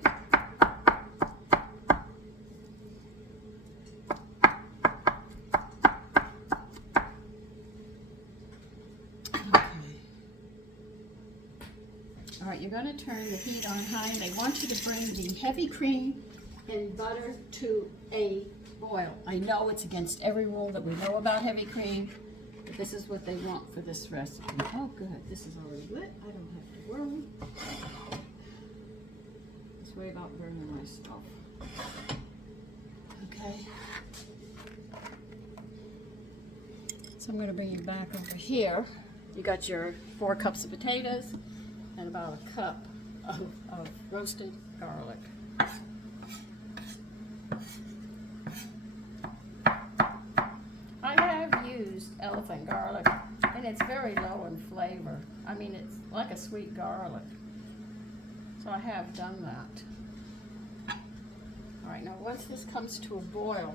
All right, you're going to turn the heat on high, and I want you to bring the heavy cream in butter to a boil. I know it's against every rule that we know about heavy cream, but this is what they want for this recipe. Oh good, this is already lit. I don't have to worry. Let's worry about burning my stove. Okay. So I'm going to bring you back over here. You got your 4 cups of potatoes and about a cup of roasted garlic. I have used elephant garlic, and it's very low in flavor. I mean, it's like a sweet garlic. So I have done that. All right, now once this comes to a boil,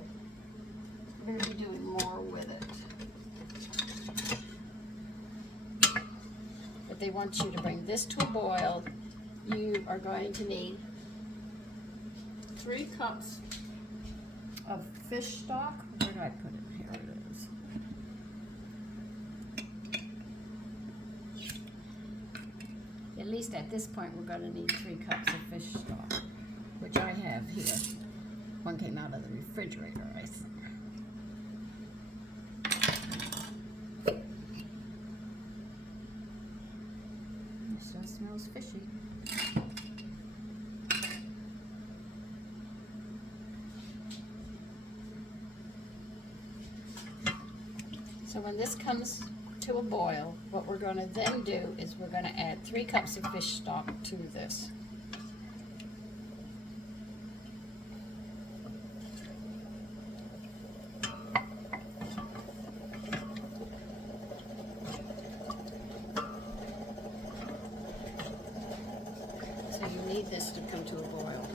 we're going to be doing more with it. But they want you to bring this to a boil. You are going to need 3 cups of fish stock. Where did I put it? Here it is. At least at this point, we're going to need 3 cups of fish stock, which I have here. One came out of the refrigerator, I think. It still smells fishy. So when this comes to a boil, what we're going to then do is we're going to add 3 cups of fish stock to this. So you need this to come to a boil.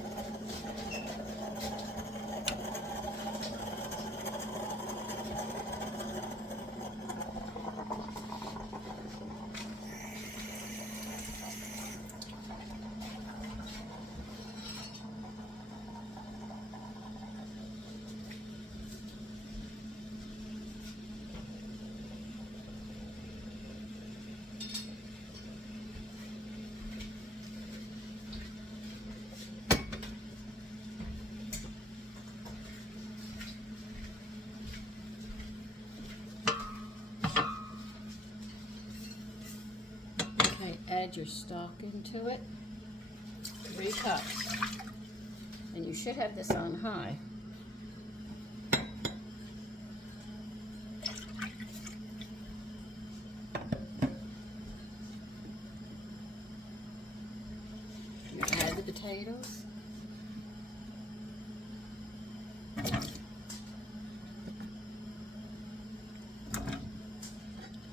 Add your stock into it, 3 cups, and you should have this on high. You add the potatoes.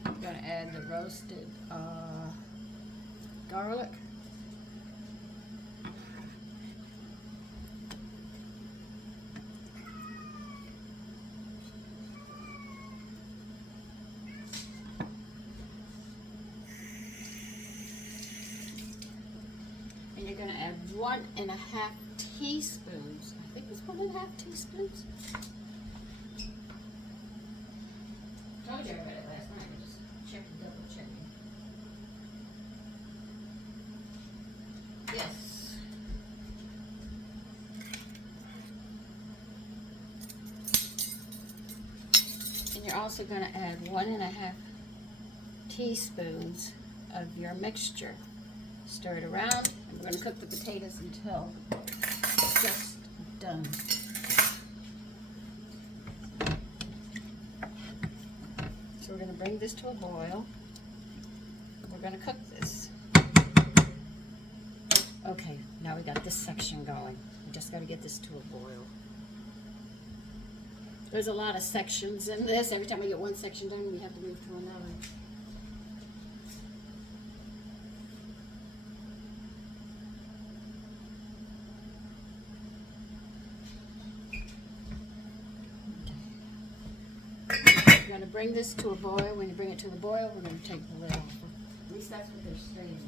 You're going to add the roasted garlic. And you're going to add 1.5 teaspoons. I think it's 1.5 teaspoons. I told you I read it last night. I just checked and double checked. Yes. And you're also going to add 1.5 teaspoons of your mixture. Stir it around, and we're going to cook the potatoes until it's just done. So we're going to bring this to a boil. We're going to cook this. Okay, now we got this section going. We just got to get this to a boil. There's a lot of sections in this. Every time we get one section done, we have to move to another. Okay. We're going to bring this to a boil. When you bring it to the boil, we're going to take the lid off. At least that's what they're saying.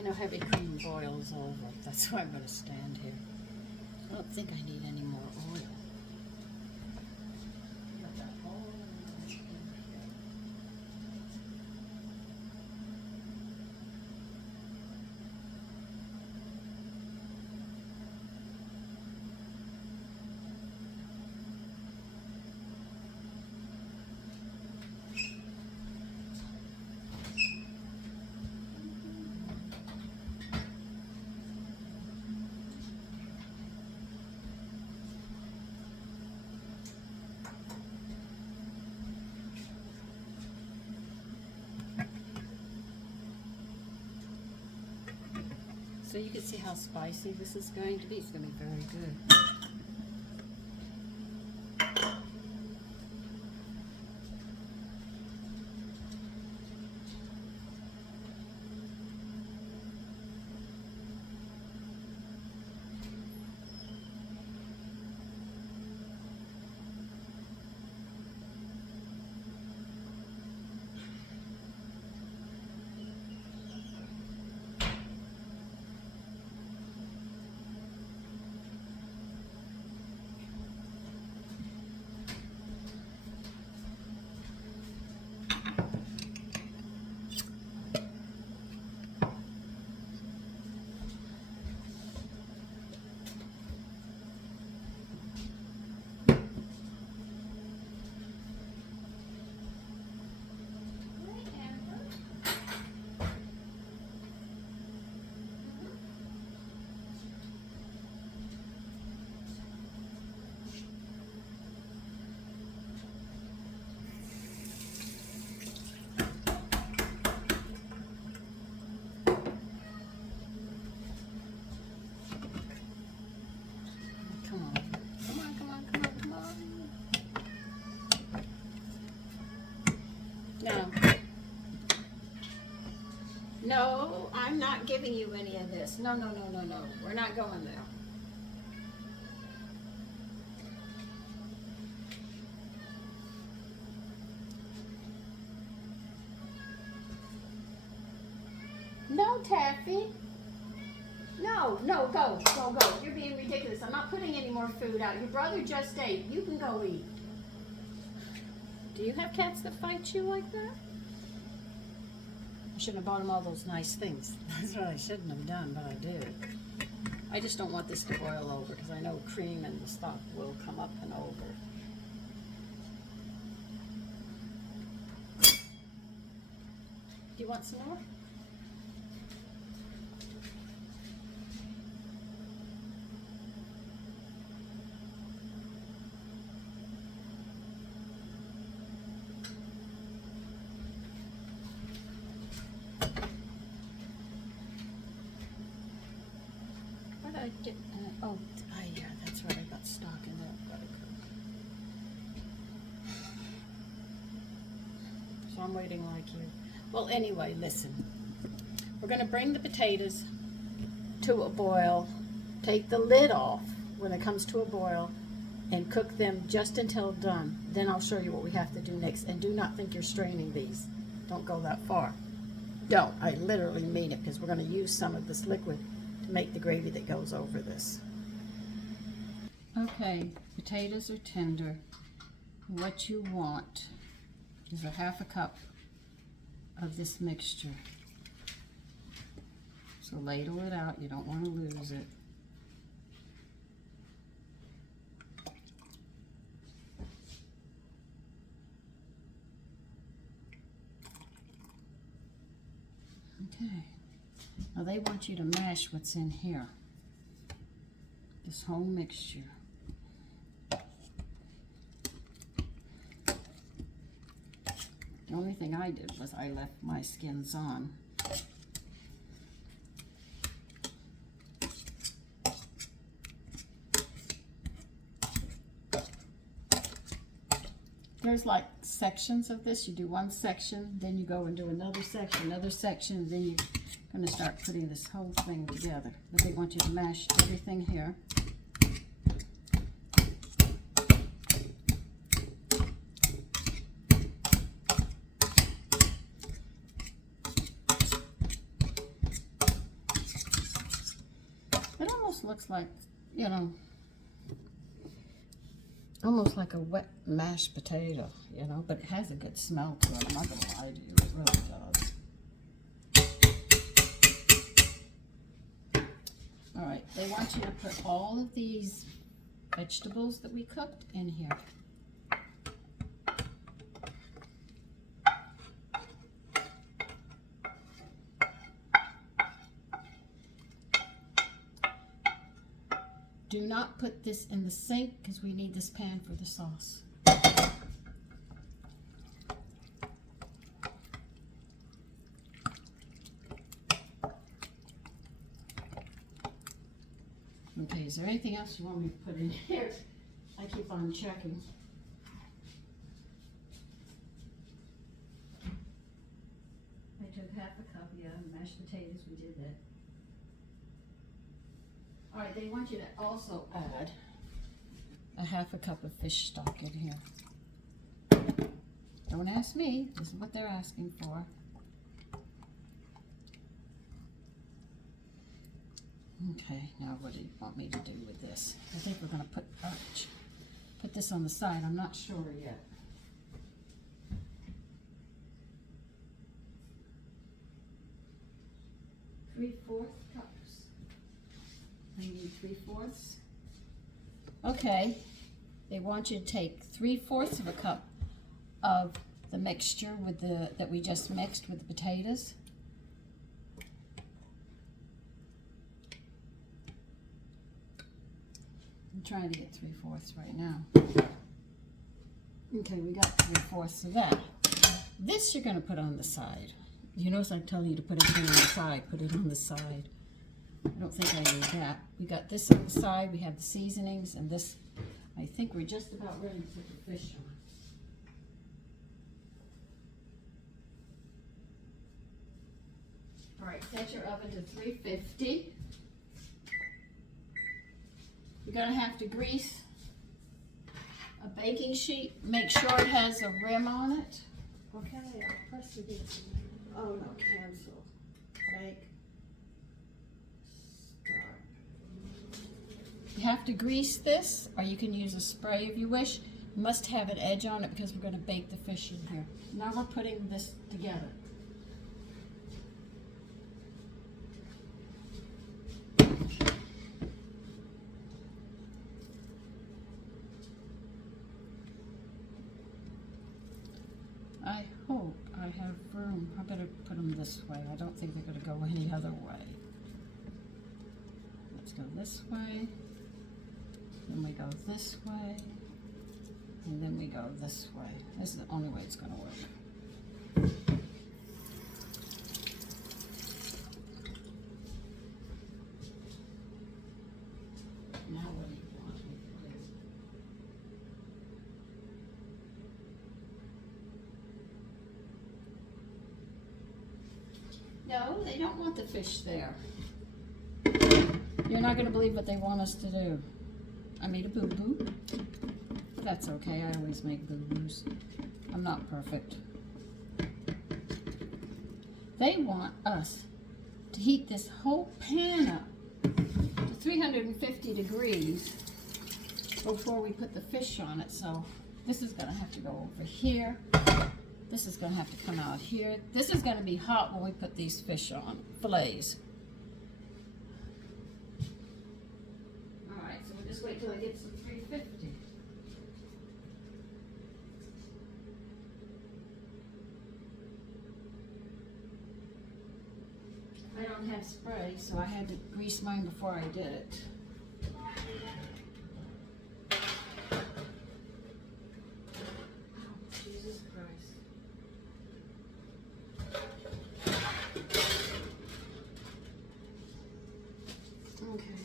I know heavy cream boils over. That's why I'm going to stand here. I don't think I need any more oil. So you can see how spicy this is going to be. It's going to be very good. No, I'm not giving you any of this. No, no, no, no, no. We're not going there. No, Taffy. No, no, go, go, go. You're being ridiculous. I'm not putting any more food out. Your brother just ate. You can go eat. Do you have cats that fight you like that? I shouldn't have bought him all those nice things. That's what I shouldn't have done, but I did. I just don't want this to boil over because I know cream and the stock will come up and over. Do you want some more? I did, yeah, that's right. I got stock in there. So I'm waiting like you. Well, anyway, listen. We're going to bring the potatoes to a boil. Take the lid off when it comes to a boil and cook them just until done. Then I'll show you what we have to do next. And do not think you're straining these. Don't go that far. Don't. I literally mean it because we're going to use some of this liquid make the gravy that goes over this. Okay, potatoes are tender. What you want is a half a cup of this mixture. So ladle it out, you don't want to lose it. Okay. Now they want you to mash what's in here, this whole mixture. The only thing I did was I left my skins on. There's like sections of this. You do one section, then you go and do another section, then you going to start putting this whole thing together. But they want you to mash everything here. looks like, you know, almost like a wet mashed potato, you know, but it has a good smell to it. I'm not going to lie to you, it really does. All right, they want you to put all of these vegetables that we cooked in here. Do not put this in the sink because we need this pan for the sauce. Okay, is there anything else you want me to put in here? I keep on checking. I took half a cup, yeah, mashed potatoes, we did that. All right, they want you to also add a half a cup of fish stock in here. Don't ask me, this is what they're asking for. Okay, now what do you want me to do with this? I think we're going to put this on the side. I'm not sure yet. Three-fourths cups. I need 3/4. Okay, they want you to take 3/4 of a cup of the mixture with that we just mixed with the potatoes. I'm trying to get 3/4 right now. Okay, we got 3/4 of that. This you're going to put on the side. You notice I'm telling you to put everything on the side. Put it on the side. I don't think I need that. We got this on the side. We have the seasonings, and this. I think we're just about ready to put the fish on. All right, set your oven to 350. You're going to have to grease a baking sheet. Make sure it has a rim on it. Okay, I'll press it in. Oh no, cancel. Bake. Start. You have to grease this, or you can use a spray if you wish. You must have an edge on it because we're going to bake the fish in here. Now we're putting this together. I hope I have room. I better put them this way. I don't think they're going to go any other way. Let's go this way. Then we go this way. And then we go this way. This is the only way it's going to work. Now what do you want me to do? No, they don't want the fish there. You're not going to believe what they want us to do. I made a boo-boo. That's okay, I always make boo-boos. I'm not perfect. They want us to heat this whole pan up to 350 degrees before we put the fish on it. So this is going to have to go over here. This is going to have to come out here. This is going to be hot when we put these fish on, fillets. All right, so we'll just wait till it gets to 350. I don't have spray, so I had to grease mine before I did it. Jesus Christ. Okay.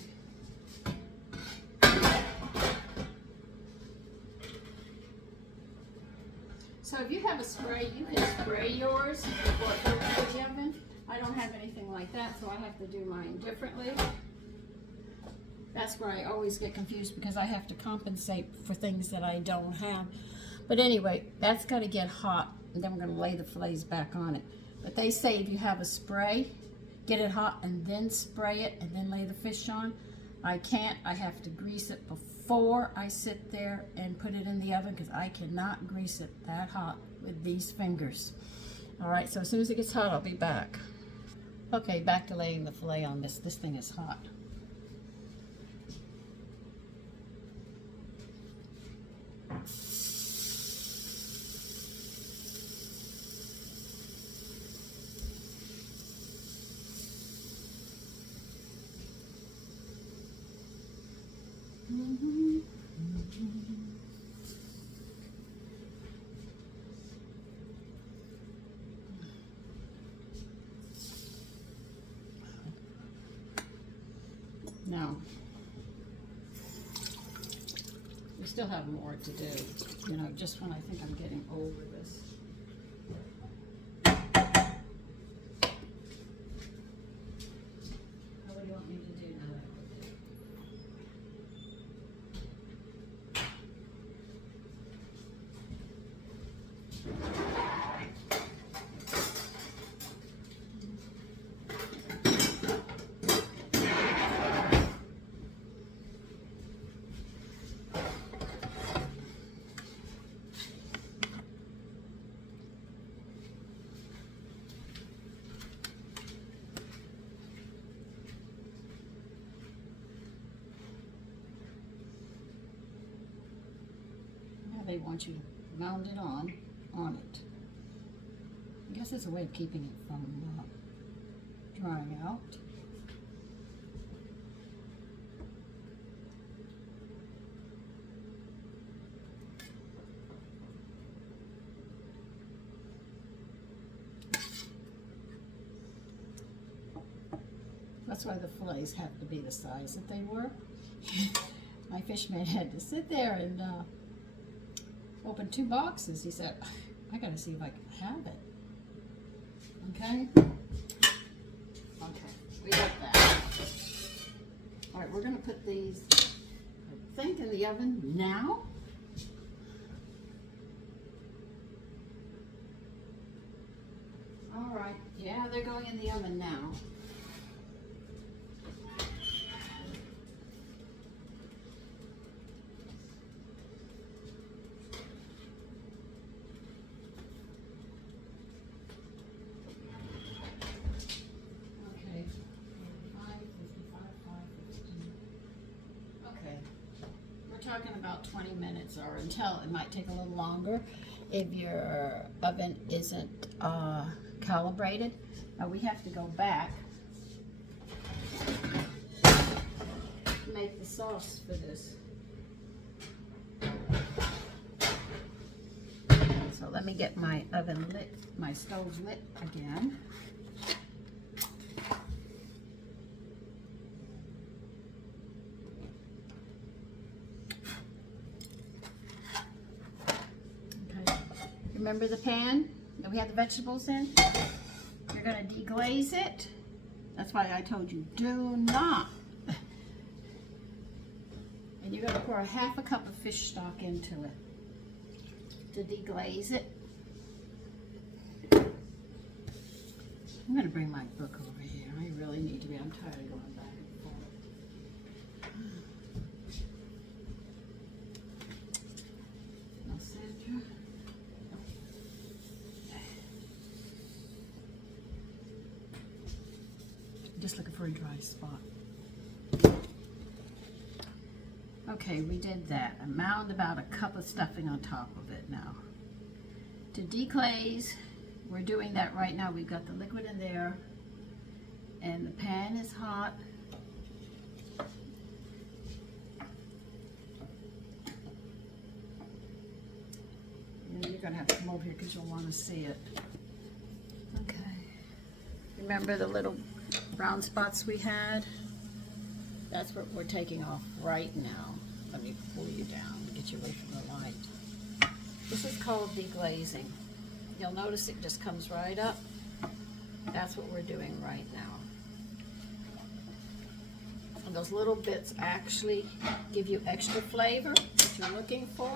So if you have a spray, you can spray yours before it goes into the oven. I don't have anything like that, so I have to do mine differently. That's where I always get confused because I have to compensate for things that I don't have. But anyway, that's got to get hot, and then we're going to lay the fillets back on it. But they say if you have a spray, get it hot and then spray it and then lay the fish on. I have to grease it before I sit there and put it in the oven because I cannot grease it that hot with these fingers. All right, so as soon as it gets hot, I'll be back. Okay, back to laying the filet on this. This thing is hot. Now, we still have more to do, you know, just when I think I'm getting over this. What do you want me to do now? They want you to mound it on it. I guess it's a way of keeping it from drying out. That's why the fillets have to be the size that they were. My fish man had to sit there and open 2 boxes. He said, I gotta see if I can have it. Okay? Okay, we got that. All right, we're gonna put these, I think, in the oven now. All right, yeah, they're going in the oven now. Talking about 20 minutes or until it might take a little longer if your oven isn't calibrated. Now we have to go back to make the sauce for this. So let me get my oven lit, my stove lit again. Remember the pan that we had the vegetables in? You're going to deglaze it. That's why I told you, do not. And you're going to pour a half a cup of fish stock into it to deglaze it. I'm going to bring my book over here. I really need to be. I'm tired of going back and forth. Now, Sandra. Just looking for a dry spot. Okay, we did that. I mound about a cup of stuffing on top of it now. To deglaze, we're doing that right now. We've got the liquid in there, and the pan is hot. And you're gonna have to come over here because you'll want to see it. Okay. Remember the little brown spots we had? That's what we're taking off right now. Let me pull you down, get you away from the light. This is called deglazing. You'll notice it just comes right up. That's what we're doing right now. And those little bits actually give you extra flavor that you're looking for.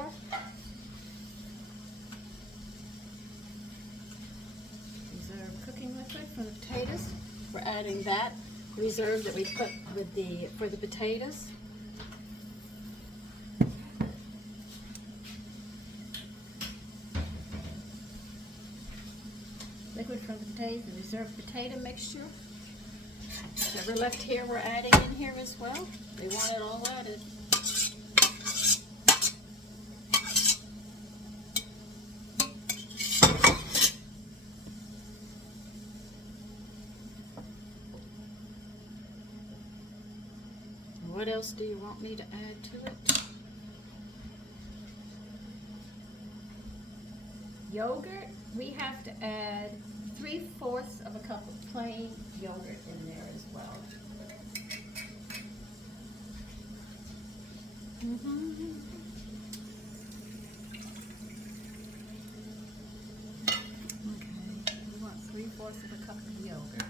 These are cooking liquid for the potatoes. We're adding that. reserve that we put with for the potatoes. Liquid from the potatoes, the reserved potato mixture. Whatever left here, we're adding in here as well. We want it all added. What else do you want me to add to it? Yogurt, we have to add 3/4 of a cup of plain yogurt in there as well. Okay, we want 3/4 of a cup of yogurt.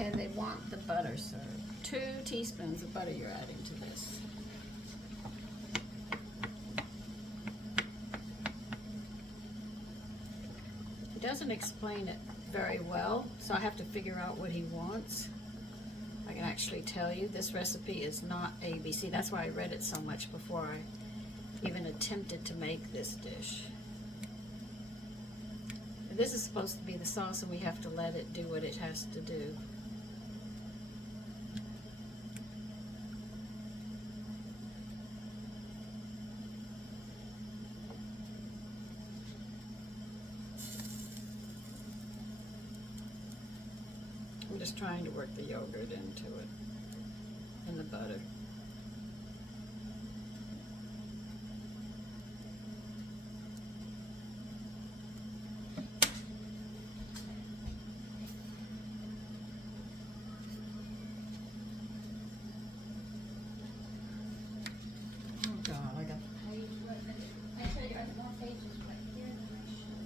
And they want the butter, sir. 2 teaspoons of butter you're adding to this. He doesn't explain it very well, so I have to figure out what he wants. I can actually tell you this recipe is not ABC. That's why I read it so much before I even attempted to make this dish. This is supposed to be the sauce, and we have to let it do what it has to do. I'm just trying to work the yogurt into it and the butter. Oh God, I got the page right there. I tell you, I have more pages right here than I should.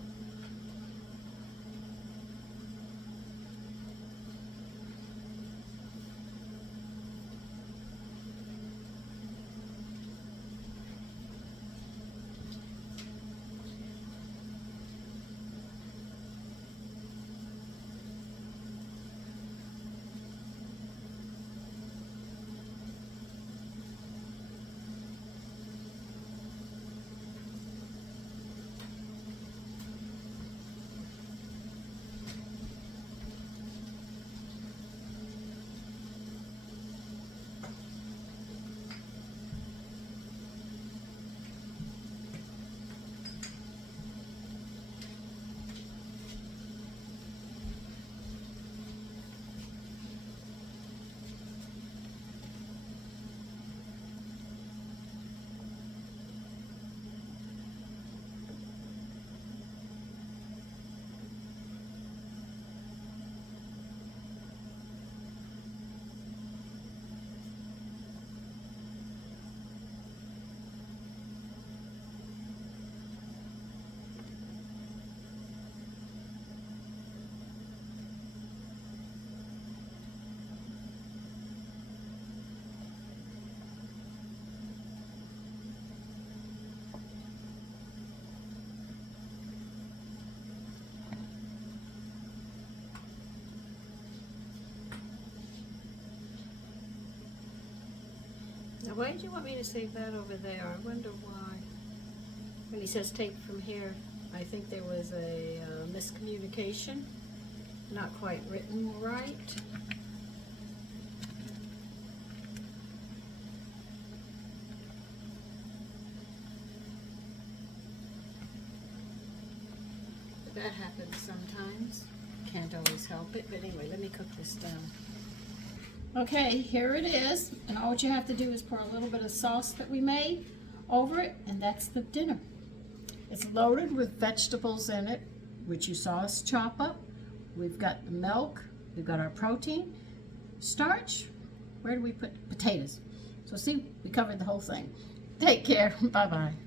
Now, why did you want me to save that over there? I wonder why. When he says take from here, I think there was a miscommunication. Not quite written right. But that happens sometimes. Can't always help it. But anyway, let me cook this down. Okay, here it is, and all you have to do is pour a little bit of sauce that we made over it, and that's the dinner. It's loaded with vegetables in it, which you saw us chop up. We've got the milk, We've got our protein, starch. Where do we put potatoes? So see, we covered the whole thing. Take care. Bye-bye.